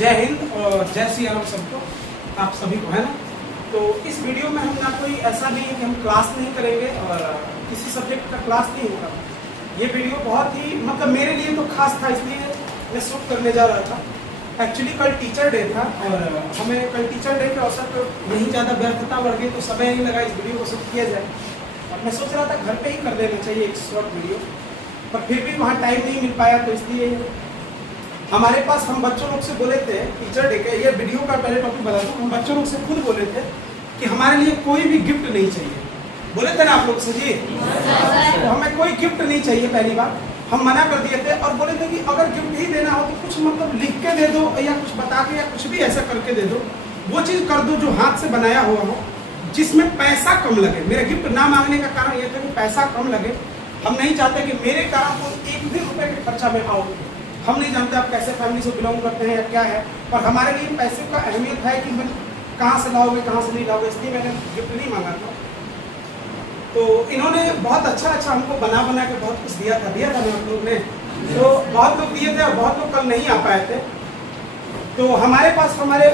जय हिंद और जय श्री राम सबको, आप सभी को, है ना। तो इस वीडियो में हम ना कोई ऐसा नहीं है कि हम क्लास नहीं करेंगे और किसी सब्जेक्ट का क्लास नहीं होगा। ये वीडियो बहुत ही मतलब मेरे लिए तो खास था, इसलिए मैं शूट करने जा रहा था। एक्चुअली कल टीचर डे था और हमें कल टीचर डे के अवसर पर यहीं ज़्यादा व्यर्थता बढ़ गई तो समय नहीं लगा इस वीडियो को शूट किया जाए। और मैं सोच रहा था घर पे ही कर देना चाहिए एक शॉर्ट वीडियो, पर फिर भी वहाँ टाइम नहीं मिल पाया। तो इसलिए हमारे पास हम बच्चों लोग से बोले थे टीचर डे के, ये वीडियो का पहले टॉपिक बता दूँ, हम बच्चों लोग से खुद बोले थे कि हमारे लिए कोई भी गिफ्ट नहीं चाहिए। बोले थे ना आप लोग से जी, तो हमें कोई गिफ्ट नहीं चाहिए। पहली बार हम मना कर दिए थे और बोले थे कि अगर गिफ्ट ही देना हो तो कुछ मतलब लिख के दे दो या कुछ बता के या कुछ भी ऐसा करके दे दो। वो चीज़ कर दो जो हाथ से बनाया हुआ हो, जिसमें पैसा कम लगे। मेरा गिफ्ट ना मांगने का कारण ये था कि पैसा कम लगे। हम नहीं चाहते कि मेरे कारण को एक भी रुपए के खर्चा में आओ। हम नहीं जानते आप कैसे फैमिली से बिलोंग करते हैं या क्या है, पर हमारे लिए पैसे का अहमियत है कि कहाँ से लाओगे कहाँ से नहीं लाओगे, इसलिए मैंने गिफ्ट नहीं मांगा था। तो इन्होंने बहुत अच्छा हमको बना के बहुत कुछ दिया था ना आप लोग ने। तो बहुत लोग दिए थे और बहुत लोग कल नहीं आ पाए थे। तो हमारे पास हमारे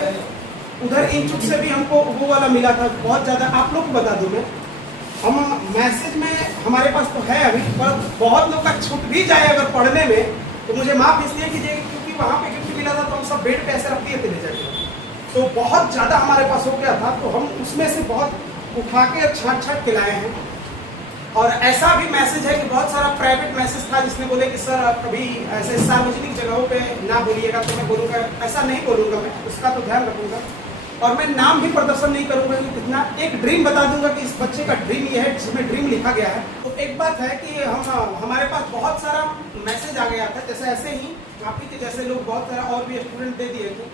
उधर इंचुक से भी हमको वो वाला मिला था बहुत ज़्यादा। आप लोग को बता दूँ मैं, हम मैसेज में हमारे पास तो है अभी, पर बहुत लोग का छूट भी जाए अगर पढ़ने में तो मुझे माफ़ इसलिए कीजिएगा क्योंकि वहाँ पे गिफ्ट मिला था तो हम सब बेड पे ऐसे रख दिए थे ले जाके। तो बहुत ज़्यादा हमारे पास हो गया था तो हम उसमें से बहुत उठा के छाट के लाए हैं। और ऐसा भी मैसेज है कि बहुत सारा प्राइवेट मैसेज था जिसने बोले कि सर आप कभी ऐसे सार्वजनिक जगहों पे ना बोलिएगा। तो मैं बोलूँगा ऐसा नहीं बोलूँगा, मैं उसका तो ध्यान रखूँगा और मैं नाम भी प्रदर्शन नहीं करूँगा कि कितना। एक ड्रीम बता दूंगा कि इस बच्चे का ड्रीम ये है जिसमें ड्रीम लिखा गया है। तो एक बात है कि हमारे पास बहुत सारा मैसेज आ गया था, जैसे ऐसे ही काफ़ी के जैसे लोग बहुत सारा और भी स्टूडेंट दे दिए थे।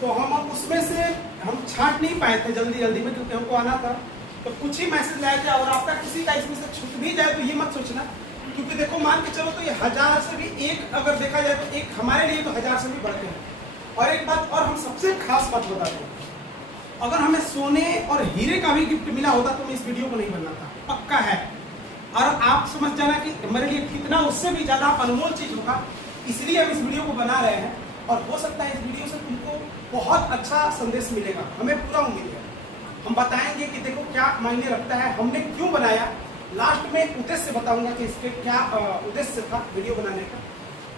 तो हम उसमें से हम छांट नहीं पाए थे जल्दी में क्योंकि हमको आना था। तो कुछ ही मैसेज लाए थे और आपका किसी का इसमें से छूट भी जाए तो ये मत सोचना, क्योंकि देखो मान के चलो तो ये 1000 से भी एक अगर देखा जाए तो एक हमारे लिए तो 1000 से भी बढ़ के है। और एक बात और हम सबसे खास बात बता दें, अगर हमें सोने और हीरे का भी गिफ्ट मिला होता तो मैं इस वीडियो को नहीं बनाता, पक्का है। और आप समझ जाना कि मेरे लिए कितना उससे भी ज़्यादा अनमोल चीज़ होगा, इसलिए हम इस वीडियो को बना रहे हैं। और हो सकता है इस वीडियो से तुमको बहुत अच्छा संदेश मिलेगा, हमें पूरा उम्मीद है। हम बताएंगे कि देखो क्या मायने रखता है, हमने क्यों बनाया। लास्ट में उद्देश्य बताऊंगा कि इसके क्या उद्देश्य था वीडियो बनाने का।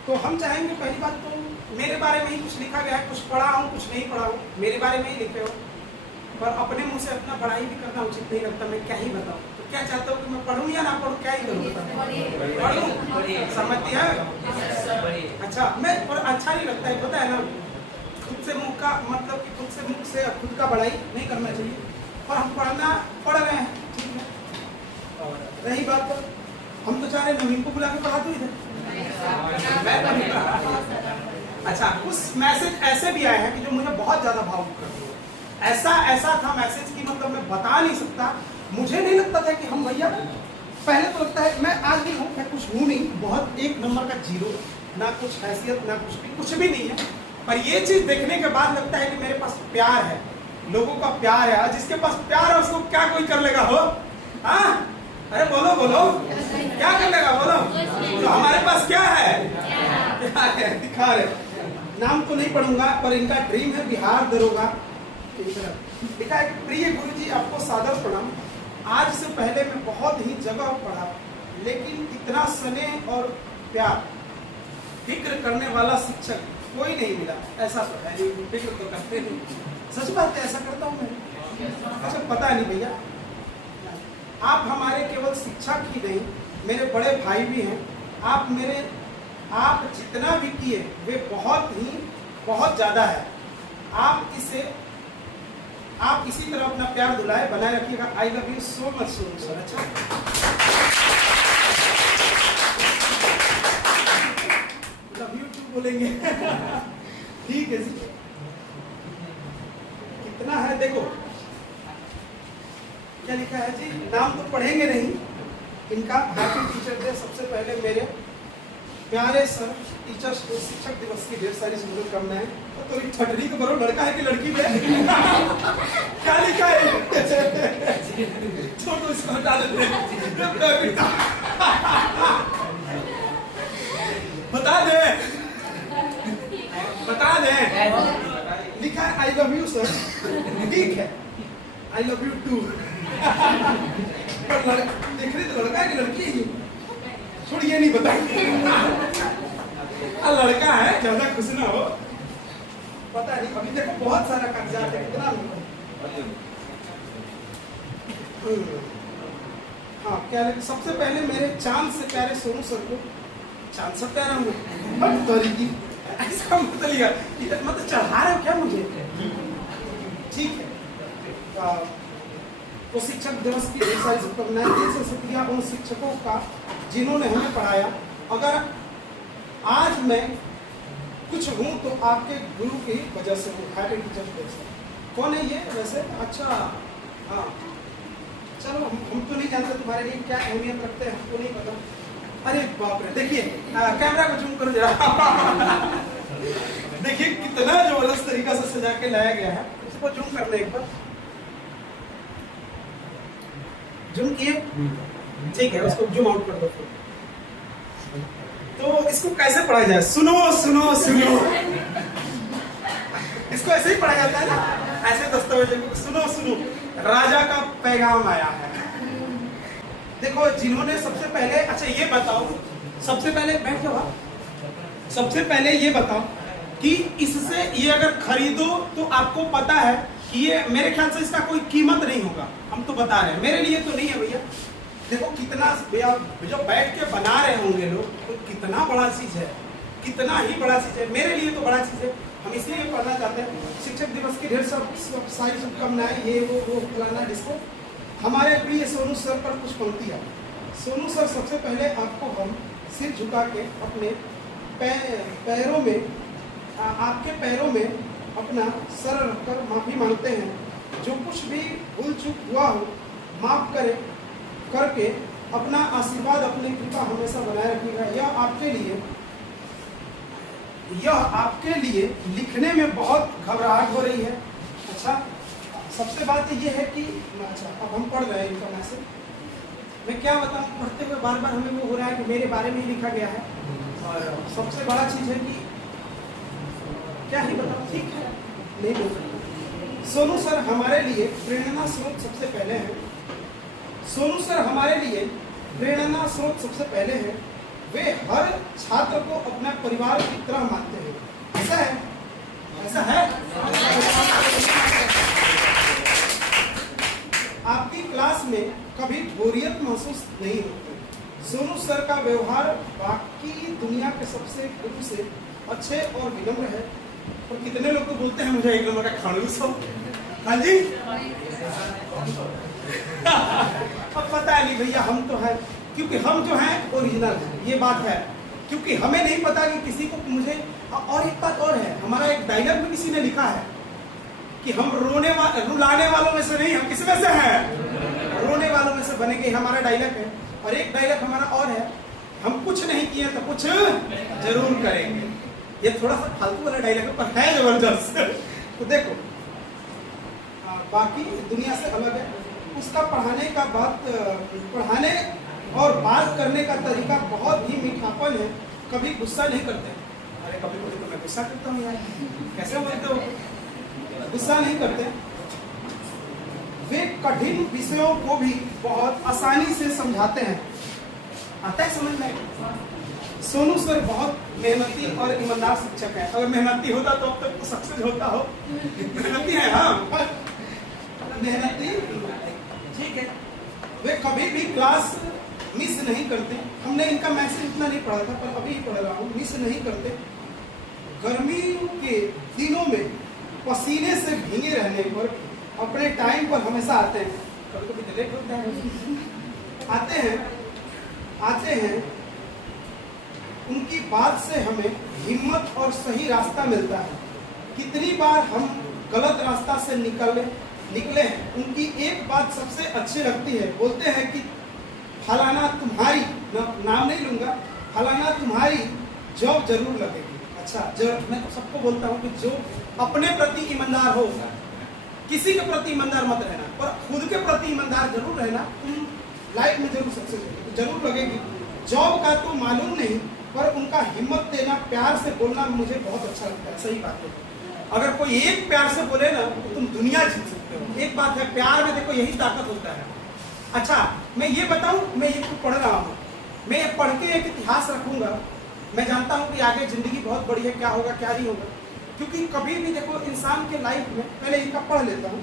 तो हम चाहेंगे पहली बात तो मेरे बारे में ही कुछ लिखा गया है, कुछ पढ़ा हूँ कुछ नहीं पढ़ा हूँ, मेरे बारे में ही लिखे हो। पर अपने मुंह से अपना पढ़ाई भी करना उचित नहीं लगता, मैं क्या ही बताऊँ। तो क्या चाहता हूँ कि मैं पढ़ूँ या ना पढ़ूँ, क्या ही करूँ पढ़ूँ, समझती है। अच्छा मैं पर अच्छा नहीं लगता है, पता है ना। खुद से मुँह का मतलब कि खुद से मुँह से खुद का बढ़ाई नहीं करना चाहिए। और हम पढ़ रहे हैं, ठीक है। और रही बात हम तो चाह रहे नवीन को बुला के पढ़ा दो इधर। अच्छा कुछ मैसेज ऐसे भी आए हैं कि जो मुझे बहुत ज़्यादा भावुक कर दिए। ऐसा था मैसेज की मतलब मैं बता नहीं सकता। मुझे नहीं लगता था कि हम भैया, पहले तो लगता है मैं आज भी हूँ, मैं कुछ हूँ नहीं, बहुत एक नंबर का जीरो, ना कुछ हैसियत ना कुछ भी नहीं है। पर ये चीज़ देखने के बाद लगता है कि मेरे पास प्यार है, लोगों का प्यार है। और जिसके पास प्यार है उसको क्या कोई कर लेगा हो? हाँ अरे बोलो क्या कर लेगा बोलो। तो हमारे पास क्या है दिखा रहे। नाम तो नहीं पढ़ूंगा पर इनका ड्रीम है बिहार दरोगा। लिखा है कि प्रिय गुरुजी आपको सादर प्रणाम। आज से पहले मैं बहुत ही जगह पढ़ा लेकिन इतना स्नेह और प्यार फिक्र करने वाला शिक्षक कोई नहीं मिला। ऐसा तो है नहीं, फिक्र तो करते नहीं, सच बात है, ऐसा करता हूँ मैं। अच्छा पता नहीं भैया, आप हमारे केवल शिक्षक ही नहीं मेरे बड़े भाई भी हैं। आप जितना भी किए वे बहुत ज़्यादा है। आप इसी तरह अपना प्यार दुलाए बनाए रखिएगा। I love you so much sir. अच्छा लव यू टू बोलेंगे ठीक है जी। कितना है देखो क्या लिखा है जी। नाम तो पढ़ेंगे नहीं इनका। Happy teacher day. सबसे पहले मेरे प्यारे सर टीचर्स को शिक्षक दिवस की ढेर सारी शुभकामनाएं। तो छठरी को बरो लड़का है कि लड़की है क्या लिखा है छोटो इसको हटा देते बता दे बता दें, लिखा है आई लव यू सर, ठीक है, आई लव यू टू। देख रही तो लड़का है कि लड़की है? छोड़िए, नहीं बताएंगे। लड़का है, ज्यादा खुश ना हो, पता नहीं। अभी देखो बहुत सारा कागजात है, कितना हाँ क्या है? सबसे पहले मेरे चांद से प्यारे सोनू सर को, चांद से प्यारा हूँ ऐसा मतलब चढ़ा रहे हो क्या मुझे? ठीक है, तो शिक्षक दिवस की ढेर सारी शुभकामनाएं, दिल से शुक्रिया उन शिक्षकों का जिन्होंने हमें पढ़ाया। अगर आज मैं कुछ हूँ तो आपके गुरु की वजह से हूँ। कौन है ये वैसे? अच्छा हाँ, चलो हम तो नहीं जानते तुम्हारे लिए क्या अहमियत रखते हैं, हमको नहीं पता। अरे बाप रे, देखिए कैमरा को जूम करो जरा। देखिए कितना जबरदस्त तरीका से सजा के लाया गया है। इसको जूम कर ले एक बार, जूम किए, ठीक है, उसको जूम आउट कर दो। तो इसको कैसे पढ़ा जाए? सुनो सुनो सुनो, इसको ऐसे ही पढ़ा जाता है ना, ऐसे दस्तावेज को सुनो सुनो, राजा का पैगाम आया है। देखो जिन्होंने सबसे पहले, अच्छा ये बताओ, सबसे पहले बैठ जाओ, सबसे पहले ये बताओ कि इससे ये अगर खरीदो तो आपको पता है कि ये, मेरे ख्याल से इसका कोई कीमत नहीं होगा, हम तो बता रहे हैं, मेरे लिए तो नहीं है भैया। देखो कितना भैया जो बैठ के बना रहे होंगे लोग, तो कितना बड़ा चीज है, कितना ही बड़ा चीज है, मेरे लिए तो बड़ा चीज है। हम इसलिए पढ़ना चाहते हैं। शिक्षक दिवस की ढेर सारी शुभकामनाएं, ये वो फलाना डिस्को। हमारे प्रिय सोनू सर पर कुछ पंक्तियाँ। सोनू सर, सबसे पहले आपको हम सिर झुका के अपने पैरों में, आपके पैरों में अपना सर रखकर माफी मांगते हैं। जो कुछ भी भूल चूक हुआ हो माफ करके अपना आशीर्वाद, अपनी कृपा हमेशा बनाए रखिएगा। यह आपके लिए लिखने में बहुत घबराहट हो रही है। अच्छा, सबसे बात ये है कि, अच्छा अब हम पढ़ रहे हैं इनका मैसेज, मैं क्या बताऊं, पढ़ते हुए बार बार हमें वो हो रहा है कि मेरे बारे में ही लिखा गया है। और सबसे बड़ा चीज़ है कि क्या ही बताऊं, ठीक है नहीं बोल सकता। सोनू सर हमारे लिए प्रेरणा स्रोत सबसे पहले है। सोनू सर हमारे लिए प्रेरणा स्रोत सबसे पहले है। वे हर छात्र को अपना परिवार की तरह मानते हैं। ऐसा है, ऐसा है। आपकी क्लास में कभी बोरियत महसूस नहीं होती। सोनू सर का व्यवहार बाकी दुनिया के सबसे गुरु से अच्छे और विनम्र है। और कितने लोग तो बोलते हैं मुझे एक नंबर का खड़ूस हो। हाँ जी, अब पता नहीं भैया, हम तो है, क्योंकि हम जो हैं ओरिजिनल हैं, ये बात है। क्योंकि हमें नहीं पता कि किसी को मुझे, और एक बात और है, हमारा एक डायलॉग भी किसी ने लिखा है कि हम रुलाने वालों में से नहीं, हम किस में से हैं? रोने वालों में से बनेंगे, हमारा डायलॉग है। और एक डायलॉग हमारा और है, हम कुछ नहीं किए तो कुछ जरूर करेंगे। ये थोड़ा सा फालतू वाला डायलॉग है पर है जबरदस्त। तो देखो बाकी दुनिया से अलग है, उसका पढ़ाने और बात करने का तरीका बहुत ही मीठापन है। कभी गुस्सा नहीं करते। अरे कभी कभी तो मैं गुस्सा करता हूँ यार, कैसे बोलते हो? गुस्सा नहीं करते। वे कठिन विषयों को भी बहुत आसानी से समझाते हैं। आता है समझ में? सोनू सर बहुत मेहनती और ईमानदार शिक्षक है। अगर मेहनती होता तो अब तक तो सक्सेस होता हो। मेहनती है, हाँ मेहनती, ठीक है। वे कभी भी क्लास मिस नहीं करते। हमने इनका मैसेज इतना नहीं पढ़ा था पर अभी पढ़ रहा हूँ। मिस नहीं करते। गर्मियों के दिनों में पसीने से भीगे रहने पर अपने टाइम पर हमेशा आते हैं। कभी कभी लेट होता है, आते हैं। उनकी बात से हमें हिम्मत और सही रास्ता मिलता है। कितनी बार हम गलत रास्ता से निकले हैं। उनकी एक बात सबसे अच्छी लगती है। बोलते हैं कि फलाना तुम्हारी, नाम नहीं लूंगा, फलाना तुम्हारी जॉब जरूर लगेगी। अच्छा, मैं तो सबको बोलता हूँ कि जो अपने प्रति ईमानदार हो, किसी के प्रति ईमानदार मत रहना, पर खुद के प्रति ईमानदार जरूर रहना। तुम लाइफ में जरूर सक्सेस होगी, जरूर लगेगी। जॉब का तो मालूम नहीं पर उनका हिम्मत देना, प्यार से बोलना मुझे बहुत अच्छा लगता है। सही बात है, अगर कोई एक प्यार से बोले ना तो तुम दुनिया जीत सकते हो। एक बात है, प्यार में देखो यही ताकत होता है। अच्छा, मैं ये बताऊं, मैं ये पढ़ रहा हूँ, मैं ये पढ़ के एक इतिहास रखूंगा। मैं जानता हूँ कि आगे जिंदगी बहुत बड़ी है, क्या होगा क्या नहीं होगा, क्योंकि कभी भी देखो इंसान के लाइफ में, पहले इनका पढ़ लेता हूँ,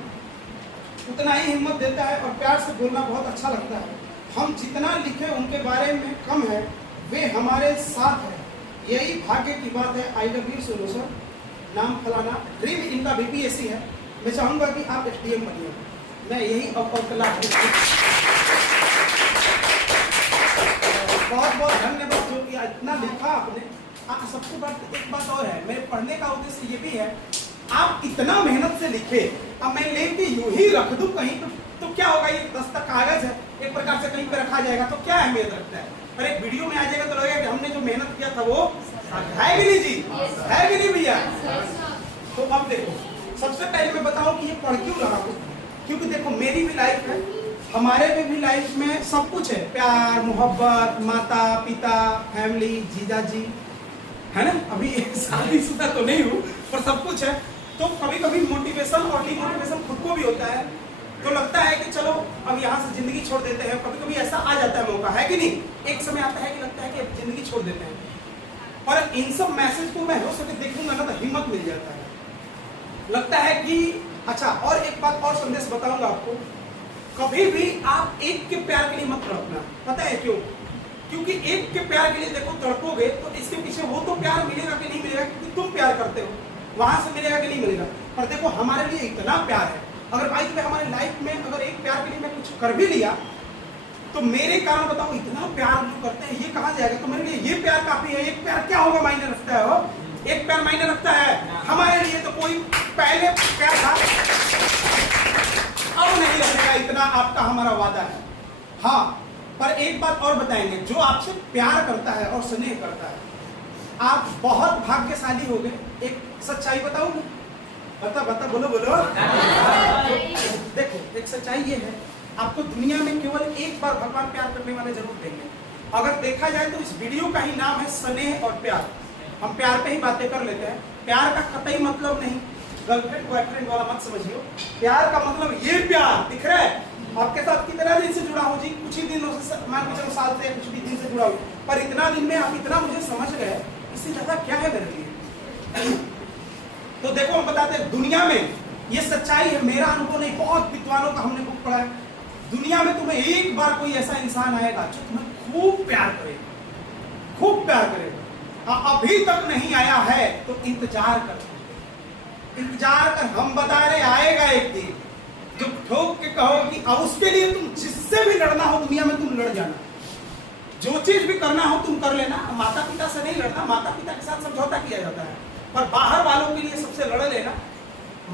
उतना ही हिम्मत देता है और प्यार से बोलना बहुत अच्छा लगता है। हम जितना लिखे उनके बारे में कम है, वे हमारे साथ है, यही भाग्य की बात है। I love you Sonu sir, नाम फलाना, ड्रीम इनका बीपीएससी है। मैं चाहूंगा कि आप एसडीएम बनिए, मैं यही बहुत बहुत धन्यवाद जो कि इतना लिखा आपने। सबसे बात एक बात और है, मेरे पढ़ने का उद्देश्य ये भी है, आप इतना मेहनत से लिखे, अब मैं लेके यूं ही रख दूं कहीं तो क्या होगा, ये दस्ता कागज है, एक प्रकार से कहीं पे रखा जाएगा तो क्या अहमियत रखता है, पर एक वीडियो में आ जाएगा तो लगेगा कि हमने जो मेहनत किया था वो है कि नहीं जी, है कि नहीं भैया। तो अब देखो, सबसे पहले मैं बताऊं कि ये पढ़ क्यों रहा हूं, क्योंकि देखो मेरी भी लाइफ है, हमारे भी लाइफ में सब कुछ है, प्यार मोहब्बत, माता पिता, फैमिली, जीजा जी, है ना। अभी शादीशुदा तो नहीं हूँ पर सब कुछ है। तो कभी कभी मोटिवेशन और डिमोटिवेशन खुद को भी होता है, तो लगता है कि चलो अब यहाँ से जिंदगी छोड़ देते हैं। कभी कभी ऐसा आ जाता है मौका, है कि नहीं, एक समय आता है कि लगता है कि अब जिंदगी छोड़ देते हैं, पर इन सब मैसेज को मैं हो सके देखूंगा ना तो हिम्मत मिल जाता है, लगता है कि अच्छा। और एक बात और संदेश बताऊंगा आपको, कभी भी आप एक के प्यार के लिए मत तड़पना। पता है क्यों? क्योंकि एक के प्यार के लिए देखो तड़पोगे तो इसके पीछे वो तो प्यार मिलेगा कि नहीं मिलेगा, क्योंकि तुम प्यार करते हो, वहां से मिलेगा कि नहीं मिलेगा। पर देखो हमारे लिए इतना प्यार है, अगर भाई में हमारे लाइफ में अगर एक प्यार के लिए मैं कुछ कर भी लिया तो मेरे कारण बताओ इतना प्यार जो करते हैं ये कहाँ जाएगा। तो मेरे लिए ये प्यार काफी है। एक प्यार क्या होगा मायने रखता है, हो एक प्यार मायने रखता है हमारे लिए। तो कोई पहले प्यार था, अब नहीं रखेगा, इतना आपका हमारा वादा है। हाँ, पर एक बात और बताएंगे, जो आपसे प्यार करता है और स्नेह करता है, आप बहुत भाग्यशाली हो गए। एक सच्चाई बताऊंगी, बता बोलो देखो एक सच्चाई ये है, आपको दुनिया में केवल एक बार भगवान प्यार करने वाले जरूर देंगे। अगर देखा जाए तो इस वीडियो का ही नाम है स्नेह और प्यार। हम प्यार पे ही बातें कर लेते हैं, प्यार का कतई मतलब नहीं गर्लफ्रेंड बॉयफ्रेंड वाला मत समझियो। प्यार का मतलब ये प्यार दिख रहा है आपके साथ कितना दिन से जुड़ा हूँ जी, कुछ ही दिनों से, मान के चलो साल से कुछ भी दिन से जुड़ा हूँ, पर इतना दिन में आप इतना मुझे समझ गए, इससे ज्यादा क्या है मेरे लिए। तो देखो हम बताते हैं, दुनिया में ये सच्चाई है, मेरा अनुभव नहीं, बहुत विद्वानों का हमने बुक पढ़ा है। दुनिया में तुम्हें एक बार कोई ऐसा इंसान आएगा जो तुम्हें खूब प्यार करेगा, खूब प्यार करेगा। अभी तक नहीं आया है तो इंतजार कर, इंतजार कर, हम बता रहे आएगा एक दिन जो ठोक के कहो कि उसके लिए तुम जिससे भी लड़ना हो दुनिया में तुम लड़ जाना, जो चीज भी करना हो तुम कर लेना। माता पिता से नहीं लड़ना, माता पिता के साथ समझौता किया जाता है, पर बाहर वालों के लिए सबसे लड़ लेना।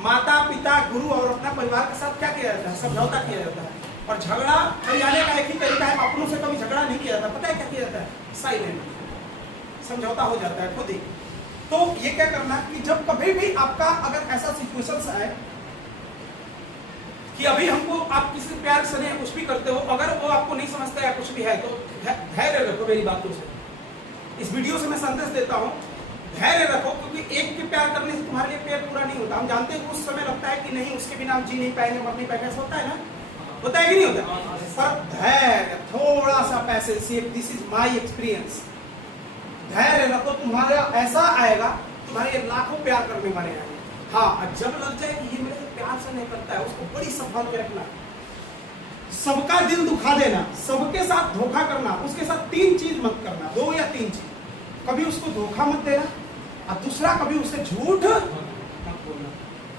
माता पिता गुरु और अपना परिवार के साथ क्या किया जाता है, समझौता किया जाता है। और झगड़ा फरियाने का एक ही तरीका है, अपनों से कभी झगड़ा नहीं किया जाता। पता है क्या किया जाता है, साइलेंट, समझौता हो जाता है खुद ही। तो ये क्या करना कि जब कभी भी आपका अगर ऐसा सिचुएशन आए कि अभी हमको आप किसी प्यार से नहीं कुछ भी करते हो, अगर वो आपको नहीं समझता है कुछ भी है तो धैर्य रखो। मेरी बातों से, इस वीडियो से मैं संदेश देता हूँ, धैर्य रखो, क्योंकि एक के प्यार करने से तुम्हारे लिए प्यार पूरा नहीं होता। हम जानते हैं उस समय लगता है कि नहीं उसके बिना हम जी नहीं पाएंगे, मर नहीं पाएंगे, ऐसा होता है ना, होता है कि नहीं होता। पर धैर्य, थोड़ा सा patience, this is my experience, धैर्य रखो, तुम्हारा ऐसा आएगा, तुम्हारे लाखों प्यार करने वाले आएंगे। हाँ, जब लग जाए कि ये मेरे से प्यार से नहीं करता है, उसको बड़ी संभाल के रखना, सबका दिल दुखा देना, सबके साथ धोखा करना, उसके साथ 3 चीज मत करना, 2 या 3 चीज। कभी उसको धोखा मत देना, और दूसरा कभी उससे झूठ मत बोलना,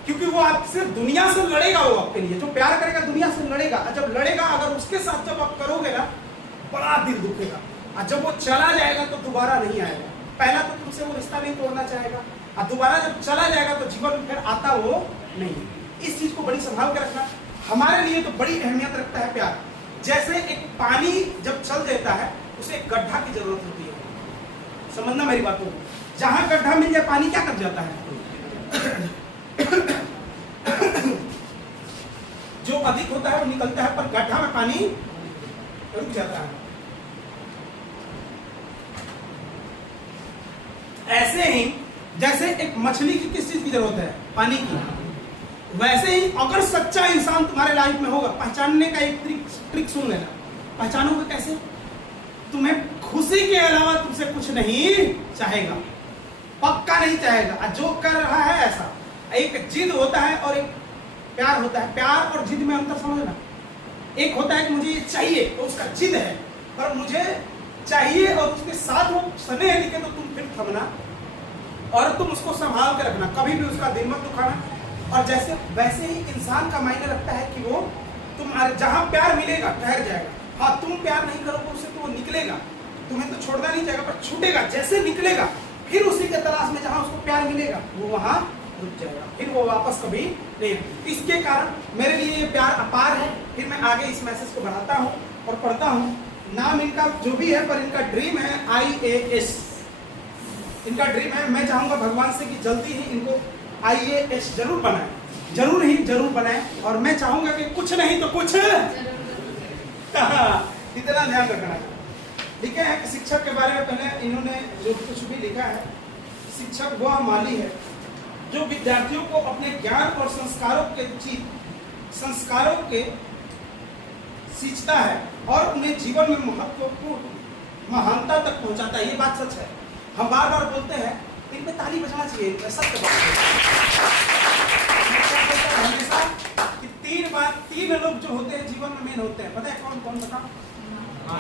क्योंकि वो आपसे दुनिया से लड़ेगा, वो आपके लिए जो प्यार करेगा दुनिया से लड़ेगा। और जब लड़ेगा, अगर उसके साथ जब आप करोगे ना, बड़ा दिल दुखेगा, और जब वो चला जाएगा तो दोबारा नहीं आएगा। पहला तो तुमसे वो रिश्ता नहीं तोड़ना चाहेगा, और दोबारा जब चला जाएगा तो जीवन में फिर आता वो नहीं। इस चीज को बड़ी संभाल के रखना। हमारे लिए तो बड़ी अहमियत रखता है प्यार। जैसे एक पानी जब चल देता है, उसे एक गड्ढा की जरूरत होती है, समझना मेरी बातों को। जहां गड्ढा मिल जाए पानी क्या कर जाता है, जो अधिक होता है वो निकलता है, पर गड्ढा में पानी रुक जाता है। जैसे एक मछली की किस चीज की जरूरत है, पानी की, वैसे ही अगर सच्चा इंसान तुम्हारे लाइफ में होगा, पहचानने का एक ट्रिक सुन लेना। पहचानोगे कैसे? तुम्हें खुशी के अलावा तुमसे कुछ नहीं चाहेगा, पक्का नहीं चाहेगा। जो कर रहा है ऐसा, एक जिद होता है और एक प्यार होता है। प्यार और जिद में अंतर समझना। एक होता है कि मुझे ये चाहिए तो उसका जिद है, पर मुझे चाहिए और उसके साथ वो स्नेह दिखे तो तुम फिर थमना और तुम उसको संभाल के रखना, कभी भी उसका दिल मत दुखाना। और जैसे वैसे ही इंसान का मायने रखता है कि वो तुम्हारे जहां प्यार मिलेगा ठहर जाएगा। हाँ, तुम प्यार नहीं करोगे उससे तो वो निकलेगा, तुम्हें तो छोड़ना नहीं चाहेगा पर छूटेगा। जैसे निकलेगा फिर उसी के तलाश में जहां उसको प्यार मिलेगा वो वहां रुक जाएगा, फिर वो वापस कभी नहीं। इसके कारण मेरे लिए ये प्यार अपार है। फिर मैं आगे इस मैसेज को बढ़ाता हूँ और पढ़ता हूँ। नाम इनका जो भी है, पर इनका ड्रीम है IAS। इनका ड्रीम है, मैं चाहूंगा भगवान से कि जल्दी ही इनको IAS जरूर बनाए, जरूर ही जरूर बनाए। और मैं चाहूंगा कि कुछ नहीं तो कुछ इतना ध्यान रखना है। लिखे है कि शिक्षक के बारे में पहले इन्होंने जो कुछ भी लिखा है, शिक्षक वह माली है जो विद्यार्थियों को अपने ज्ञान और संस्कारों के सींचता है और उन्हें जीवन में महत्वपूर्ण महानता तक पहुंचाता है। ये बात सच है, हम बार बार बोलते हैं, इन पे ताली बजाना चाहिए, सत्य बात है। हमेशा कि तीन लोग जो होते हैं जीवन में मेन होते हैं, पता है कौन कौन? बता।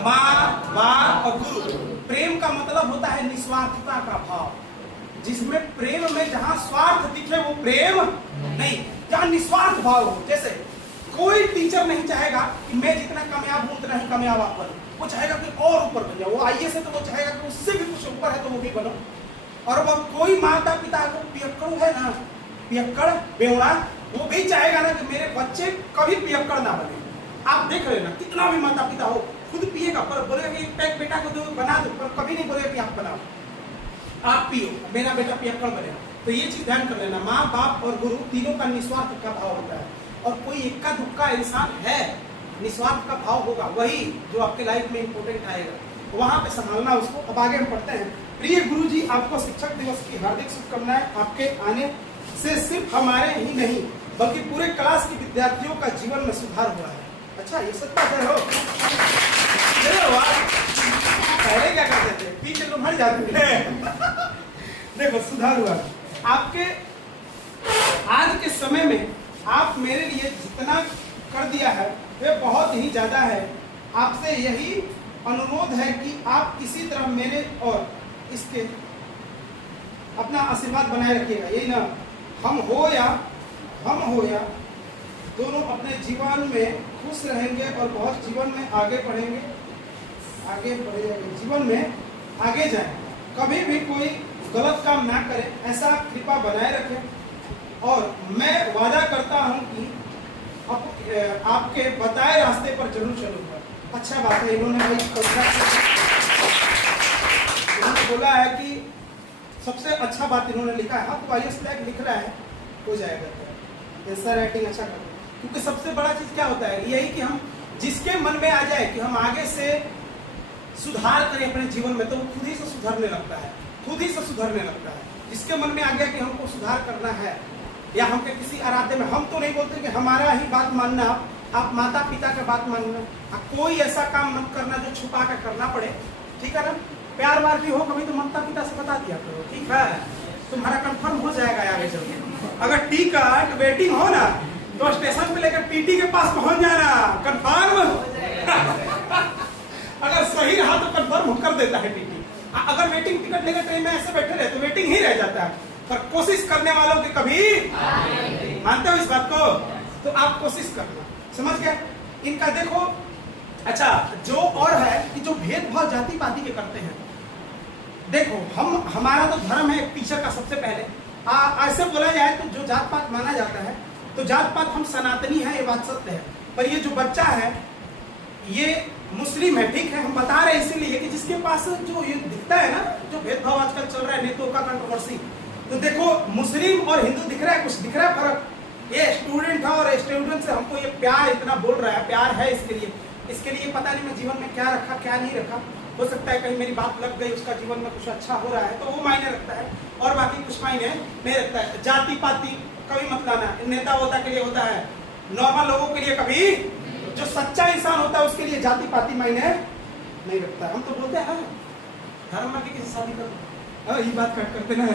माँ, बाप और गुरु। प्रेम का मतलब होता है निस्वार्थता का भाव, जिसमें प्रेम में जहां स्वार्थ दिखे वो प्रेम नहीं, जहां निस्वार्थ भाव हो। जैसे कोई टीचर नहीं चाहेगा कि मैं जितना कामयाब हूं उतना ही कामयाब आप बनो, वो चाहेगा कि और ऊपर बन जाओ। वो IAS है तो वो चाहेगा कि उससे भी कुछ ऊपर है तो वो भी बनो। और वो कोई माता पिता को पियक्कड़ है ना, पियक्कड़ बेवड़ा, वो भी चाहेगा ना कि मेरे बच्चे कभी पियक्कड़ ना बने। आप देख रहे ना, कितना भी माता पिता हो खुद पिएगा, पर बोलेगा कि एक बेटा को दो बना दो, पर कभी नहीं बोलेगा कि आप बनाओ, आप पियो, मेरा बेटा पियक्कड़ बनेगा। तो ये चीज ध्यान कर लेना, माँ बाप और गुरु तीनों का निस्वार्थ का भाव होता है। और कोई इक्का दुक्का इंसान है निस्वार्थ का भाव होगा, वही जो आपके लाइफ में इंपॉर्टेंट आएगा, वहां पे संभालना उसको। अब आगे हम पढ़ते हैं। प्रिय गुरु जी, आपको शिक्षक दिवस की हार्दिक शुभकामनाएं। आपके आने से सिर्फ हमारे ही नहीं बल्कि पूरे क्लास के विद्यार्थियों का जीवन में सुधार हुआ है। अच्छा, ये सच बात है हो? पहले क्या करते थे, पीछे तो मर जाते थे। देखो, सुधार हुआ आपके। आज के समय में आप मेरे लिए जितना कर दिया है वे बहुत ही ज्यादा है। आपसे यही अनुरोध है कि आप किसी तरह मेरे और इसके अपना आशीर्वाद बनाए रखिएगा। यही ना, हम हो या दोनों अपने जीवन में खुश रहेंगे और बहुत जीवन में आगे बढ़ेंगे, जीवन में आगे जाएं। कभी भी कोई गलत काम ना करें, ऐसा कृपा बनाए रखें। और मैं वादा करता हूं कि आपके बताए रास्ते पर जरूर चलूंगा। अच्छा बात है, इन्होंने बोला है कि सबसे अच्छा बात इन्होंने लिखा है। हाँ, तो IAS फ्लैग लिख रहा है, हो जाएगा, आंसर राइटिंग अच्छा कर। क्योंकि सबसे बड़ा चीज क्या होता है, यही कि हम जिसके मन में आ जाए कि हम आगे से सुधार करें अपने जीवन में, तो वो खुद ही से सुधरने लगता है। जिसके मन में आ गया कि हमको सुधार करना है, या हम किसी आराध्य में, हम तो नहीं बोलते कि हमारा ही बात मानना, आप माता पिता का बात मानना, कोई ऐसा काम मत करना जो छुपा कर करना पड़े, ठीक है ना। प्यार वार भी हो कभी तो माता पिता से बता दिया करो, ठीक है, तुम्हारा कंफर्म हो जाएगा आगे चल के। अगर टिकट वेटिंग हो ना तो स्टेशन पे लेकर TT के पास पहुंच जाना, कंफर्म अगर सही रहा तो कंफर्म कर देता है TT। अगर वेटिंग टिकट लेकर ट्रेन में ऐसे बैठे रहे तो वेटिंग ही रह जाता है। पर कोशिश करने वालों की कभी मानते हो इस बात को, तो आप कोशिश करना, समझ गए। इनका देखो, अच्छा जो और है कि जो भेदभाव जाति पाति के करते हैं, देखो हमारा तो धर्म है टीचर का सबसे पहले। ऐसे बोला जाए तो जो जात पात माना जाता है तो जात पात हम सनातनी है, ये बात सत्य है। पर ये जो बच्चा है ये मुस्लिम है, ठीक है, हम बता रहे हैं इसीलिए कि जिसके पास जो ये दिखता है ना, जो भेदभाव आजकल चल रहा है, नेतों का कंट्रोवर्सी, तो देखो मुस्लिम और हिंदू दिख रहा है, कुछ दिख रहा है फर्क। ये स्टूडेंट है और स्टूडेंट से हमको ये प्यार इतना बोल रहा है, प्यार है इसके लिए पता नहीं मैं जीवन में क्या रखा क्या नहीं रखा, हो सकता है कहीं मेरी बात लग गई, उसका जीवन में कुछ अच्छा हो रहा है तो वो मायने रखता है, और बाकी कुछ मायने नहीं रखता है। जाति पाति कभी मत लाना, नेता वोता के लिए होता है, नॉर्मल लोगों के लिए कभी, जो सच्चा इंसान होता है उसके लिए जाति पाति मायने नहीं रखता। हम तो बोलते हैं धर्म में भी किसी शादी करो, ये बात कट करते ना।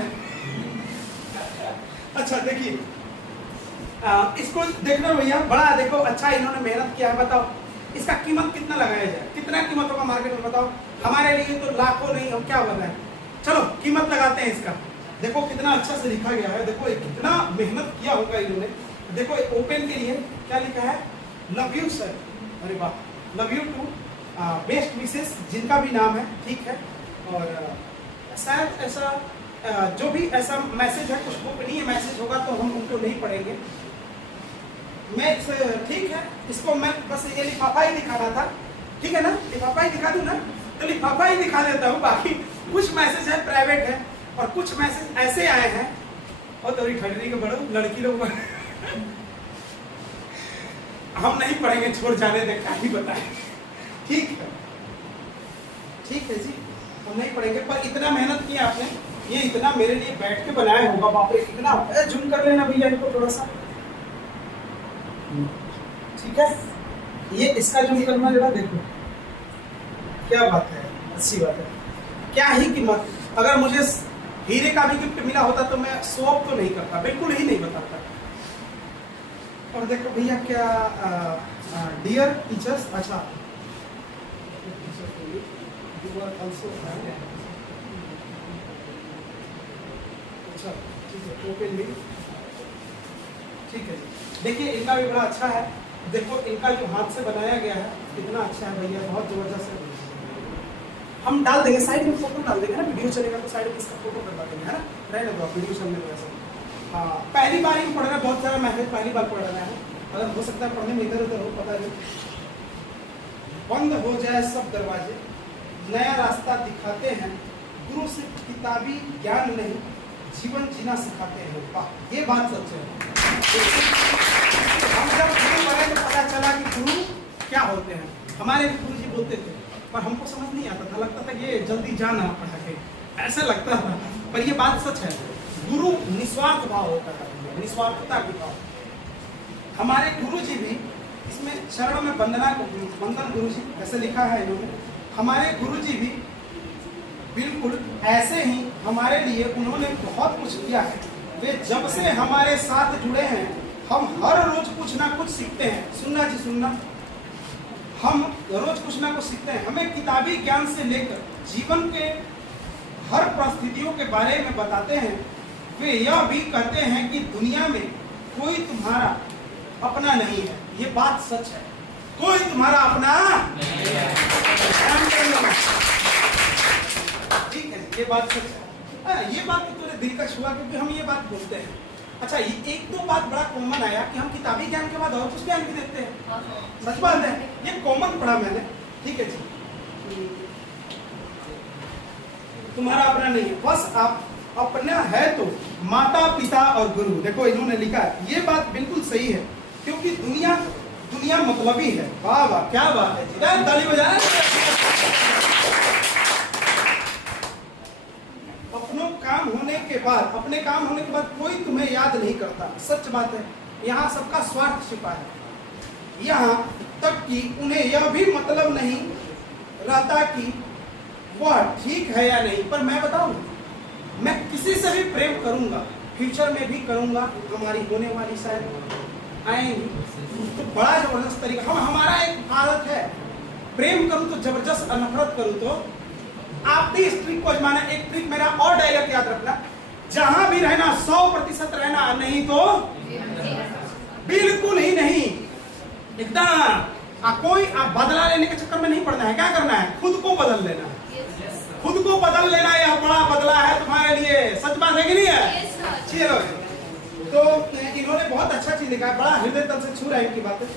अच्छा देखिए, इसको देखना भैया, बड़ा देखो अच्छा इन्होंने मेहनत किया है। बताओ इसका कीमत कितना लगाया जाए, कितना कीमत होगा मार्केट में बताओ। हमारे लिए तो लाखों नहीं, हम क्या बोल रहे हैं, चलो कीमत लगाते हैं इसका। देखो कितना अच्छा से लिखा गया है, देखो कितना मेहनत किया होगा इन्होंने। देखो ओपन के लिए क्या लिखा है, लव यू सर, अरे वाह, लव यू टू बेस्ट विशेष, जिनका भी नाम है, ठीक है। और शायद ऐसा जो भी ऐसा मैसेज है, कुछ गोपनीय मैसेज होगा तो हम उनको नहीं पढ़ेंगे। मैं ठीक है, इसको मैं बस ये लिफाफा ही दिखाना था, ठीक है ना, लिफाफा ही दिखा दूं ना, तो लिफाफा ही दिखा देता हूँ। बाकी कुछ मैसेज है प्राइवेट है, और कुछ मैसेज ऐसे आए हैं, और तो ठंडरी के बड़ो लड़की लोग हम नहीं पढ़ेंगे, छोड़ जाने दे, क्या ही बताएं। ठीक है, ठीक है जी, हम नहीं पढ़ेंगे, पर इतना मेहनत किया आपने, ये इतना मेरे लिए बैठ के बनाया होगा, बाप रे कितना। जूम कर लेना भैया इनको थोड़ा सा, ठीक है। ये इसका जूम करना जरा, देखो क्या बात है, अच्छी बात है, क्या ही कीमत। अगर मुझे हीरे का भी गिफ्ट मिला होता तो मैं शो ऑफ तो नहीं करता, बिल्कुल ही नहीं बताता। और देखो भैया क्या डियर टीचर्स, अच्छा अच्छा ठीक है, ओपन भी ठीक है जी। देखिए इनका भी बड़ा अच्छा है, देखो इनका जो हाथ से बनाया गया है कितना अच्छा है भैया, बहुत जबरदस्त है। हम डाल देंगे साइड में, फोटो डाल देंगे ना, वीडियो चलेगा तो साइड में इसका फोटो करवा देंगे, है ना, रहने दो वीडियो चलने में। वैसे हाँ, पहली बार ही पढ़ रहे हैं, बहुत सारा मैसेज पहली बार पढ़ रहे हैं, अगर हो सकता है पढ़ने में इधर उधर हो, पता नहीं। बंद हो जाए सब दरवाजे, नया रास्ता दिखाते हैं, गुरु सिर्फ किताबी ज्ञान नहीं जीवन जीना सिखाते हैं। वाह, ये बात सच है। हम जब गुरु बने तो पता चला कि गुरु क्या होते हैं। हमारे गुरु जी बोलते थे, पर हमको समझ नहीं आता था, लगता था ये जल्दी जाना पढ़ा के, ऐसा लगता था। पर ये बात सच है, गुरु निस्वार्थ भाव होता है, निस्वार्थता की भाव। हमारे गुरु जी भी इसमें शरण में वंदना, वंदन गुरु जी ऐसे लिखा है इन्होंने। हमारे गुरु जी भी बिल्कुल ऐसे ही हमारे लिए उन्होंने बहुत कुछ किया है। वे जब से हमारे साथ जुड़े हैं, हम हर रोज कुछ ना कुछ सीखते हैं। सुनना जी सुनना, हम रोज कुछ ना कुछ सीखते हैं। हमें किताबी ज्ञान से लेकर जीवन के हर परिस्थितियों के बारे में बताते हैं। वे यह भी कहते हैं कि दुनिया में कोई तुम्हारा अपना नहीं है। ये बात सच है, कोई तुम्हारा अपना नहीं है। ठीक है, ये बात सच है। ये बात तो थोड़े दिल का छुआ, क्योंकि हम ये बात बोलते हैं। अच्छा, ये एक दो बात बड़ा कॉमन आया कि हम किताबी ज्ञान के बाद और कुछ ज्ञान भी देते हैं। सच बात है, ये कॉमन पढ़ा मैंने। ठीक है जी, तुम्हारा अपना नहीं है, बस आप अपना है तो माता पिता और गुरु। देखो इन्होंने लिखा है, ये बात बिल्कुल सही है, क्योंकि दुनिया दुनिया मतलबी है। वाह वाह, क्या बात है जी, ताली बजाना। अपने काम होने के बाद कोई तुम्हें याद नहीं करता। सच बात है, यहाँ सबका स्वार्थ छिपा है। यहाँ तक कि उन्हें यह भी मतलब नहीं रहता कि वह ठीक है या नहीं। पर मैं बताऊं, मैं किसी से भी प्रेम करूंगा, फ्यूचर में भी करूंगा, हमारी होने वाली शायद आएंगी, तो बड़ा जबरदस्त तरीका। हमारा एक आदत है, प्रेम करूं तो जबरदस्त, नफरत करूं तो आप भी इस ट्रिक को आजमाना। एक ट्रिक मेरा और डायलॉग याद रखना, जहां भी रहना 100% रहना, नहीं तो बिल्कुल ही नहीं, एकदम। कोई आप बदला लेने के चक्कर में नहीं पड़ना है। क्या करना है, खुद को बदल लेना है। खुद को बदल लेना, यह बड़ा बदला है तुम्हारे लिए। सच बात है कि नहीं है? चलो, तो इन्होंने बहुत अच्छा चीज लिखा है, बड़ा हृदय तल से छू रहा है इनकी बातें।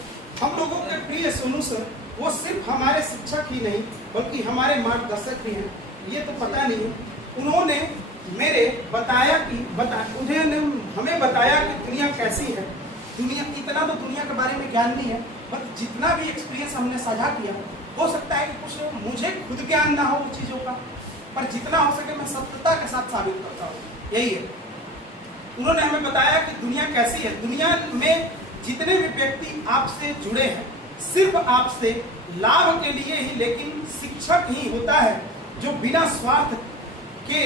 हम लोगों के प्रिय सोनू सर, वो सिर्फ हमारे शिक्षक ही नहीं बल्कि हमारे मार्गदर्शक भी हैं। ये तो पता नहीं, उन्होंने मेरे बताया कि उन्होंने हमें बताया कि दुनिया कैसी है। दुनिया, इतना तो दुनिया के बारे में ज्ञान नहीं है, बट जितना भी एक्सपीरियंस हमने साझा किया हो सकता है कि कुछ मुझे खुद ज्ञान ना हो उन चीजों का, पर जितना हो सके मैं सत्यता के साथ साबित करता हूँ। यही है, उन्होंने हमें बताया कि दुनिया कैसी है। दुनिया में जितने भी व्यक्ति आपसे जुड़े हैं सिर्फ आपसे लाभ के लिए ही, लेकिन शिक्षक ही होता है जो बिना स्वार्थ के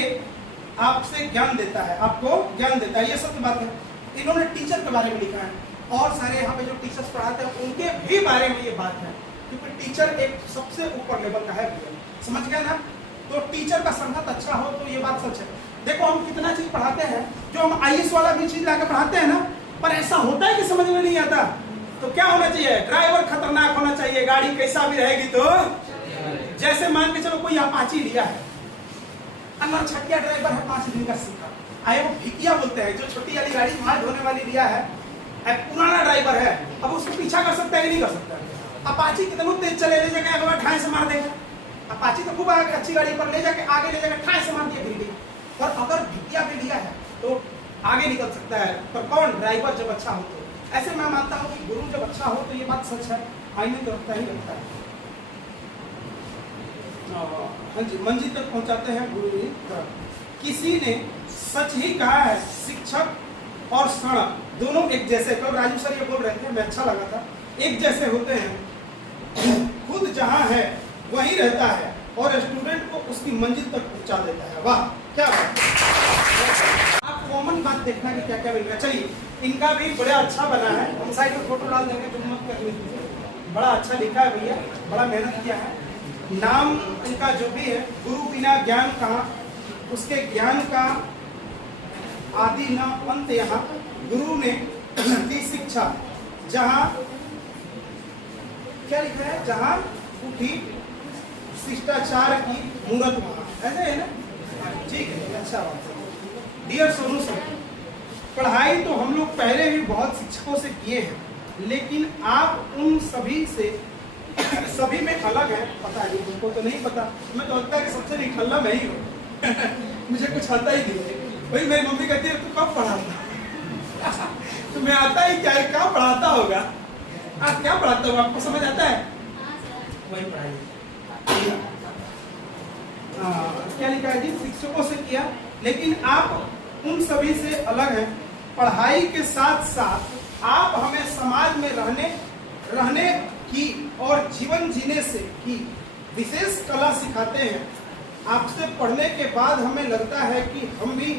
आपसे ज्ञान देता है, आपको ज्ञान देता है। ये सत्य बात है। इन्होंने टीचर के बारे में लिखा है, और सारे यहाँ पे जो टीचर्स पढ़ाते हैं उनके भी बारे में ये बात है, क्योंकि टीचर एक सबसे ऊपर लेवल का है। समझ गए ना? तो टीचर का संगत अच्छा हो तो ये बात सच है। देखो हम कितना चीज पढ़ाते हैं, जो हम IAS वाला भी चीज लाके पढ़ाते हैं ना, पर ऐसा होता है कि समझ में नहीं आता। तो क्या होना चाहिए? ड्राइवर खतरनाक होना चाहिए, गाड़ी कैसा भी रहेगी तो जैसे मान के चलो कोई अपाची लिया है, अंदर छठिया ड्राइवर है, 5 दिन का सीखा आए, वो भिकिया बोलते हैं, जो छोटी वाली गाड़ी माल ढोने वाली लिया है, पुराना ड्राइवर है, अब उसको पीछा कर सकता है कि नहीं कर सकता? अपाची कितना तेज चले, ले जाके अगला ठाई से मार देगा। अपाची तो खूब अच्छी गाड़ी पर ले जाके आगे ले जाके ठाई से मार दिया गिर गई। और अगर भिकिया भी लिया है तो आगे निकल सकता है, पर कौन? ड्राइवर जब अच्छा हो तो। ऐसे मैं मानता हूँ कि गुरु जब अच्छा हो तो ये बात सच है, आईने तो रखता ही लगता है। हाँ जी, मंजिल तक पहुंचाते हैं गुरु ही। किसी ने सच ही कहा है, शिक्षक और सड़क दोनों एक जैसे, कल राजू सर ये बोल रहे थे, मैं अच्छा लगा था, एक जैसे होते हैं। खुद जहां है वहीं रहता है और स्टूडेंट को उसकी मंजिल तक पहुंचा देता है। वाह क्या बात। आप कॉमन बात देखना कि क्या क्या मिल रहा है। चलिए, इनका भी बड़ा अच्छा बना है, हम साइड में फोटो डाल देंगे, तुम मत कर, बड़ा अच्छा लिखा है भैया, बड़ा मेहनत किया है। नाम इनका जो भी है, गुरु बिना ज्ञान कहाँ, उसके ज्ञान का आदि न अंत। यहाँ गुरु ने दी शिक्षा, जहाँ क्या लिखा है, जहाँ उठी शिष्टाचार की मूरत वहाँ, ऐसे है ना? ठीक है, अच्छा बात है। डियर सोनू सर, पढ़ाई तो हम लोग पहले भी बहुत शिक्षकों से किए हैं, लेकिन आप उन सभी में अलग है। पता नहीं, तुमको तो नहीं पता, मैं तो लगता है कि सबसे निठल्ला मैं ही हूँ। मुझे कुछ आता ही नहीं भाई। मेरी मम्मी कहती है तू कब पढ़ाता तो मैं आता ही क्या, क्या पढ़ाता होगा? आप क्या पढ़ाता होगा, आपको समझ आता है? वही पढ़ाई। क्या लिखा है जी? शिक्षकों से किया, लेकिन आप उन सभी से अलग हैं। पढ़ाई के साथ साथ आप हमें समाज में रहने की और जीवन जीने से की विशेष कला सिखाते हैं। आपसे पढ़ने के बाद हमें लगता है कि हम भी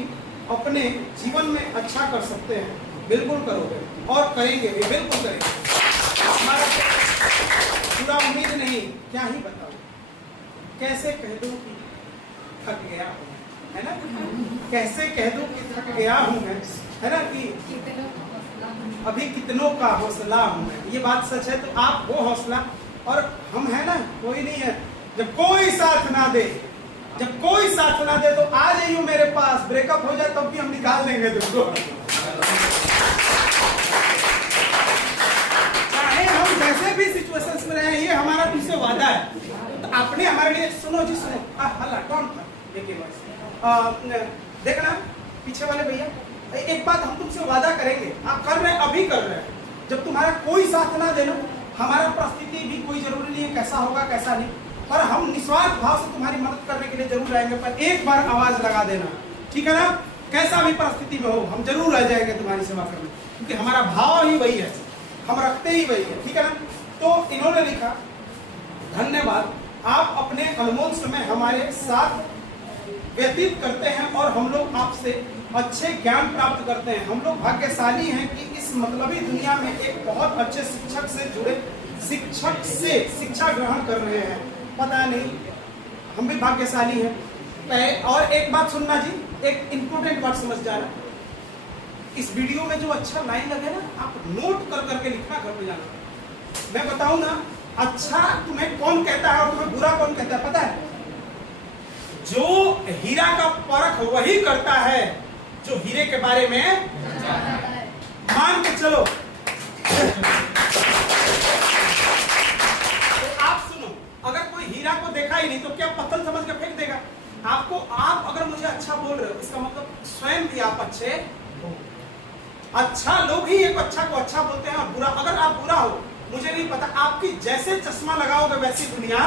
अपने जीवन में अच्छा कर सकते हैं। बिल्कुल करोगे और करेंगे भी, बिल्कुल करेंगे। हमारा पूरा उम्मीद नहीं, क्या ही बताऊं, कैसे कह दूं कि थक गया हूं, है ना? कैसे कह दूं कि थक गया हूं मैं, है ना? कि अभी कितनों का हौसला हूं मैं। ये बात सच है। तो आप वो हौसला और हम है ना, कोई नहीं है। जब कोई साथ ना दे, जब कोई साथ ना दे तो आ जाइयो मेरे पास, ब्रेकअप हो जाए तब भी हम निकाल देंगे तुमको। चाहे हम जैसे भी सिचुएशंस में रहे, ये हमारा तुमसे वादा है। तो आपने हमारे लिए, सुनो जी सुनो, हल्ला कौन था देखना पीछे वाले भैया, एक बात हम तुमसे वादा करेंगे, आप कर रहे हैं, अभी कर रहे हैं। जब तुम्हारा कोई साथ ना देना, हमारा परिस्थिति भी कोई जरूरी नहीं है कैसा होगा कैसा नहीं, पर हम निस्वार्थ भाव से तुम्हारी मदद करने के लिए जरूर आएंगे। पर एक बार आवाज लगा देना, ठीक है ना? कैसा भी परिस्थिति में हो, हम जरूर आ जाएंगे तुम्हारी सेवा करने, क्योंकि हमारा भाव ही वही है, हम रखते ही वही है, ठीक है ना? तो इन्होंने लिखा, धन्यवाद, आप अपने अनमोल समय हमारे साथ व्यतीत करते हैं और हम लोग आपसे अच्छे ज्ञान प्राप्त करते हैं। हम लोग भाग्यशाली हैं कि इस मतलबी दुनिया में एक बहुत अच्छे शिक्षक से जुड़े, शिक्षक से शिक्षा ग्रहण कर रहे हैं। पता नहीं, हम भी भाग्यशाली हैं। और एक बात सुनना जी, एक इंपॉर्टेंट बात समझ जाना, इस वीडियो में जो अच्छा लाइन लगे ना, आप नोट कर करके लिखना, घर में जाना। मैं बताऊं ना, अच्छा तुम्हें कौन कहता है और तुम्हें बुरा कौन कहता है, पता है? जो हीरा का परख वही करता है जो हीरे के बारे में मान के चलो। तो आप सुनो, अगर कोई हीरा को देखा ही नहीं तो क्या पत्थर समझ के फेंक देगा आपको? आप अगर मुझे अच्छा बोल रहे हो, इसका मतलब स्वयं भी आप अच्छे हो। अच्छा लोग ही एक अच्छा को अच्छा बोलते हैं, और बुरा, अगर आप बुरा हो मुझे नहीं पता, आपकी जैसे चश्मा लगाओगे वैसी दुनिया।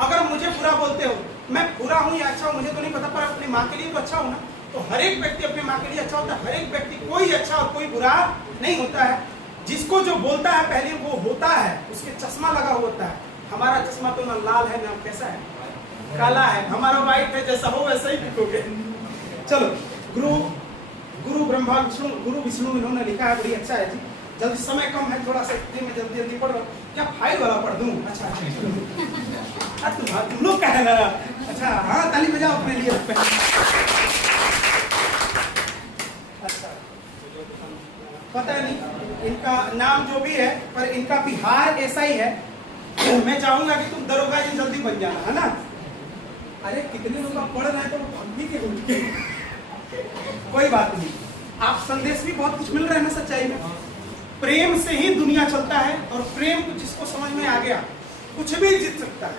अगर मुझे बुरा बोलते हो, मैं बुरा हूँ या अच्छा हूँ मुझे तो नहीं पता, पर अपनी माँ के लिए तो अच्छा हूँ ना। तो हर एक व्यक्ति अपनी माँ के लिए अच्छा होता है, हर एक व्यक्ति, कोई अच्छा और कोई बुरा नहीं होता है। जिसको जो बोलता है पहले वो होता है, उसके चश्मा लगा होता है। हमारा चश्मा तो ना लाल है ना कैसा है, काला है, हमारा व्हाइट है, जैसा हो वैसा ही दिखोगे। चलो, गुरु ब्रह्मा गुरु विष्णु इन्होंने लिखा है, बड़ी अच्छा है जी। जल्दी, समय कम है, थोड़ा सा में जल्दी पढ़ रहा हूँ। क्या फाइल वाला पढ़ दूँ? अच्छा तुम लोग कहे ना। अच्छा हाँ, ताली बजाओ अपने लिए। अच्छा, पता नहीं इनका नाम जो भी है, पर इनका बिहार ऐसा ही है। मैं चाहूंगा कि तुम दरोगा जी जल्दी बन जाना, है ना। अरे कितने लोग पढ़ रहे हैं तो भक्ति के उठ के कोई बात नहीं, आप संदेश भी बहुत कुछ मिल रहा है ना सच्चाई में। प्रेम से ही दुनिया चलता है, और प्रेम को जिसको समझ में आ गया कुछ भी जीत सकता है।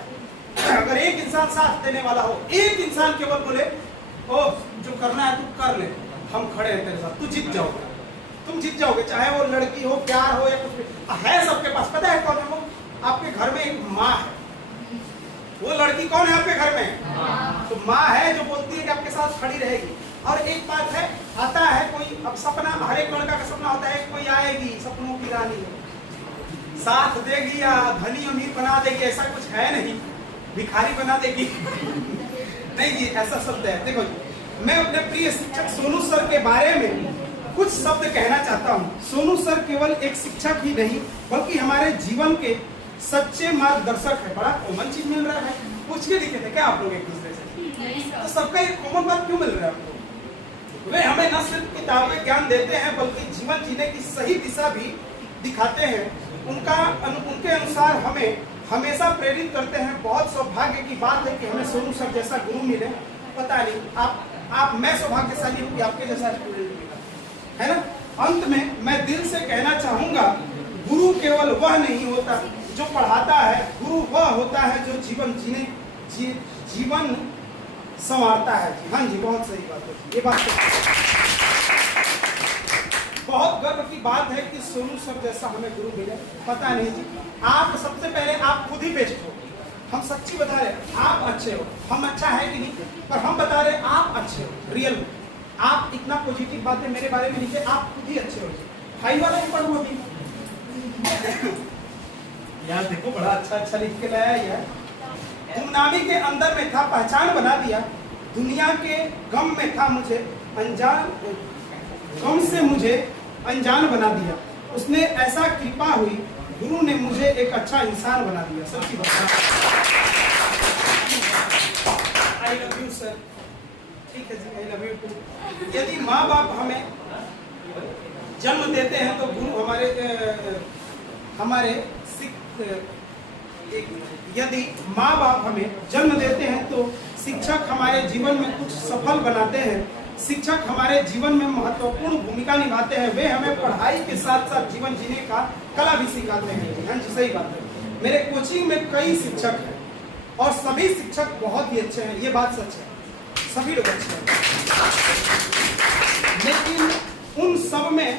अगर एक इंसान साथ देने वाला हो, एक इंसान केवल बोले ओ जो करना है तू कर ले, हम खड़े हैं तेरे साथ, तू जीत जाओगे, तुम जीत जाओगे। चाहे वो लड़की हो, प्यार हो या कुछ भी है, सबके पास। पता है कौन है वो? आपके घर में एक माँ है। वो लड़की कौन है आपके घर में? तो माँ है जो बोलती है कि आपके साथ खड़ी रहेगी। और एक बात है, आता है कोई, अब सपना, हर एक लड़का का सपना होता है कोई आएगी सपनों की रानी, साथ देगी या धनी अमीर बना देगी, ऐसा कुछ है नहीं, भिखारी बना देगी। नहीं जी, ऐसा शब्द है। देखो जी, मैं अपने प्रिय शिक्षक सोनू सर के बारे में कुछ शब्द कहना चाहता हूँ। सोनू सर केवल एक शिक्षक ही नहीं, बल्कि हमारे जीवन के सच्चे मार्गदर्शक है। बड़ा कॉमन चीज मिल रहा है, पूछ के लिखे थे क्या आप लोग एक दूसरे से? तो सबका एक कॉमन बात क्यों मिल रहा है आपको? वे हमें न सिर्फ किताबें ज्ञान देते हैं, बल्कि जीवन जीने की सही दिशा भी दिखाते हैं। उनके अनुसार हमें हमेशा प्रेरित करते हैं। बहुत सौभाग्य की बात है कि हमें सोनू सर जैसा गुरु मिले। पता नहीं मैं सौभाग्यशाली हूँ कि आपके जैसा स्टूडेंट मिला, है ना। अंत में मैं दिल से कहना चाहूंगा, गुरु केवल वह नहीं होता जो पढ़ाता है, गुरु वह होता है जो जीवन संवारता है। जी हाँ जी, बहुत सही बात है, ये बात तो बहुत गर्व की बात है कि सोनू सर जैसा हमें गुरु मिले। पता नहीं जी, आप सबसे पहले आप खुद ही बेस्ट हो। हम सच्ची बता रहे, आप अच्छे हो। हम अच्छा है कि नहीं, पर हम बता रहे आप अच्छे हो, रियल। आप इतना पॉजिटिव बातें मेरे बारे में लिखे, आप खुद ही अच्छे हो। फाइल वाला ही पढ़ो अभी यार, देखो बड़ा अच्छा लिख के लाया यार। गुमनामी के अंदर में था, पहचान बना दिया। दुनिया के गम में था, मुझे अनजान, गम से मुझे अनजान बना दिया। उसने ऐसा कृपा हुई, गुरु ने मुझे एक अच्छा इंसान बना दिया। सच्ची बात। I love you sir. ठीक है जी, आई लव यू टू। यदि माँ बाप हमें जन्म देते हैं तो गुरु यदि माँ बाप हमें जन्म देते हैं तो शिक्षक हमारे जीवन में कुछ सफल बनाते हैं। शिक्षक हमारे जीवन में महत्वपूर्ण भूमिका निभाते हैं। वे हमें पढ़ाई के साथ साथ जीवन जीने का कला भी सिखाते हैं। हाँ जी, सही बात है। मेरे कोचिंग में कई शिक्षक हैं और सभी शिक्षक बहुत ही अच्छे हैं, ये बात सच है, सभी लोग अच्छे हैं। लेकिन उन सब में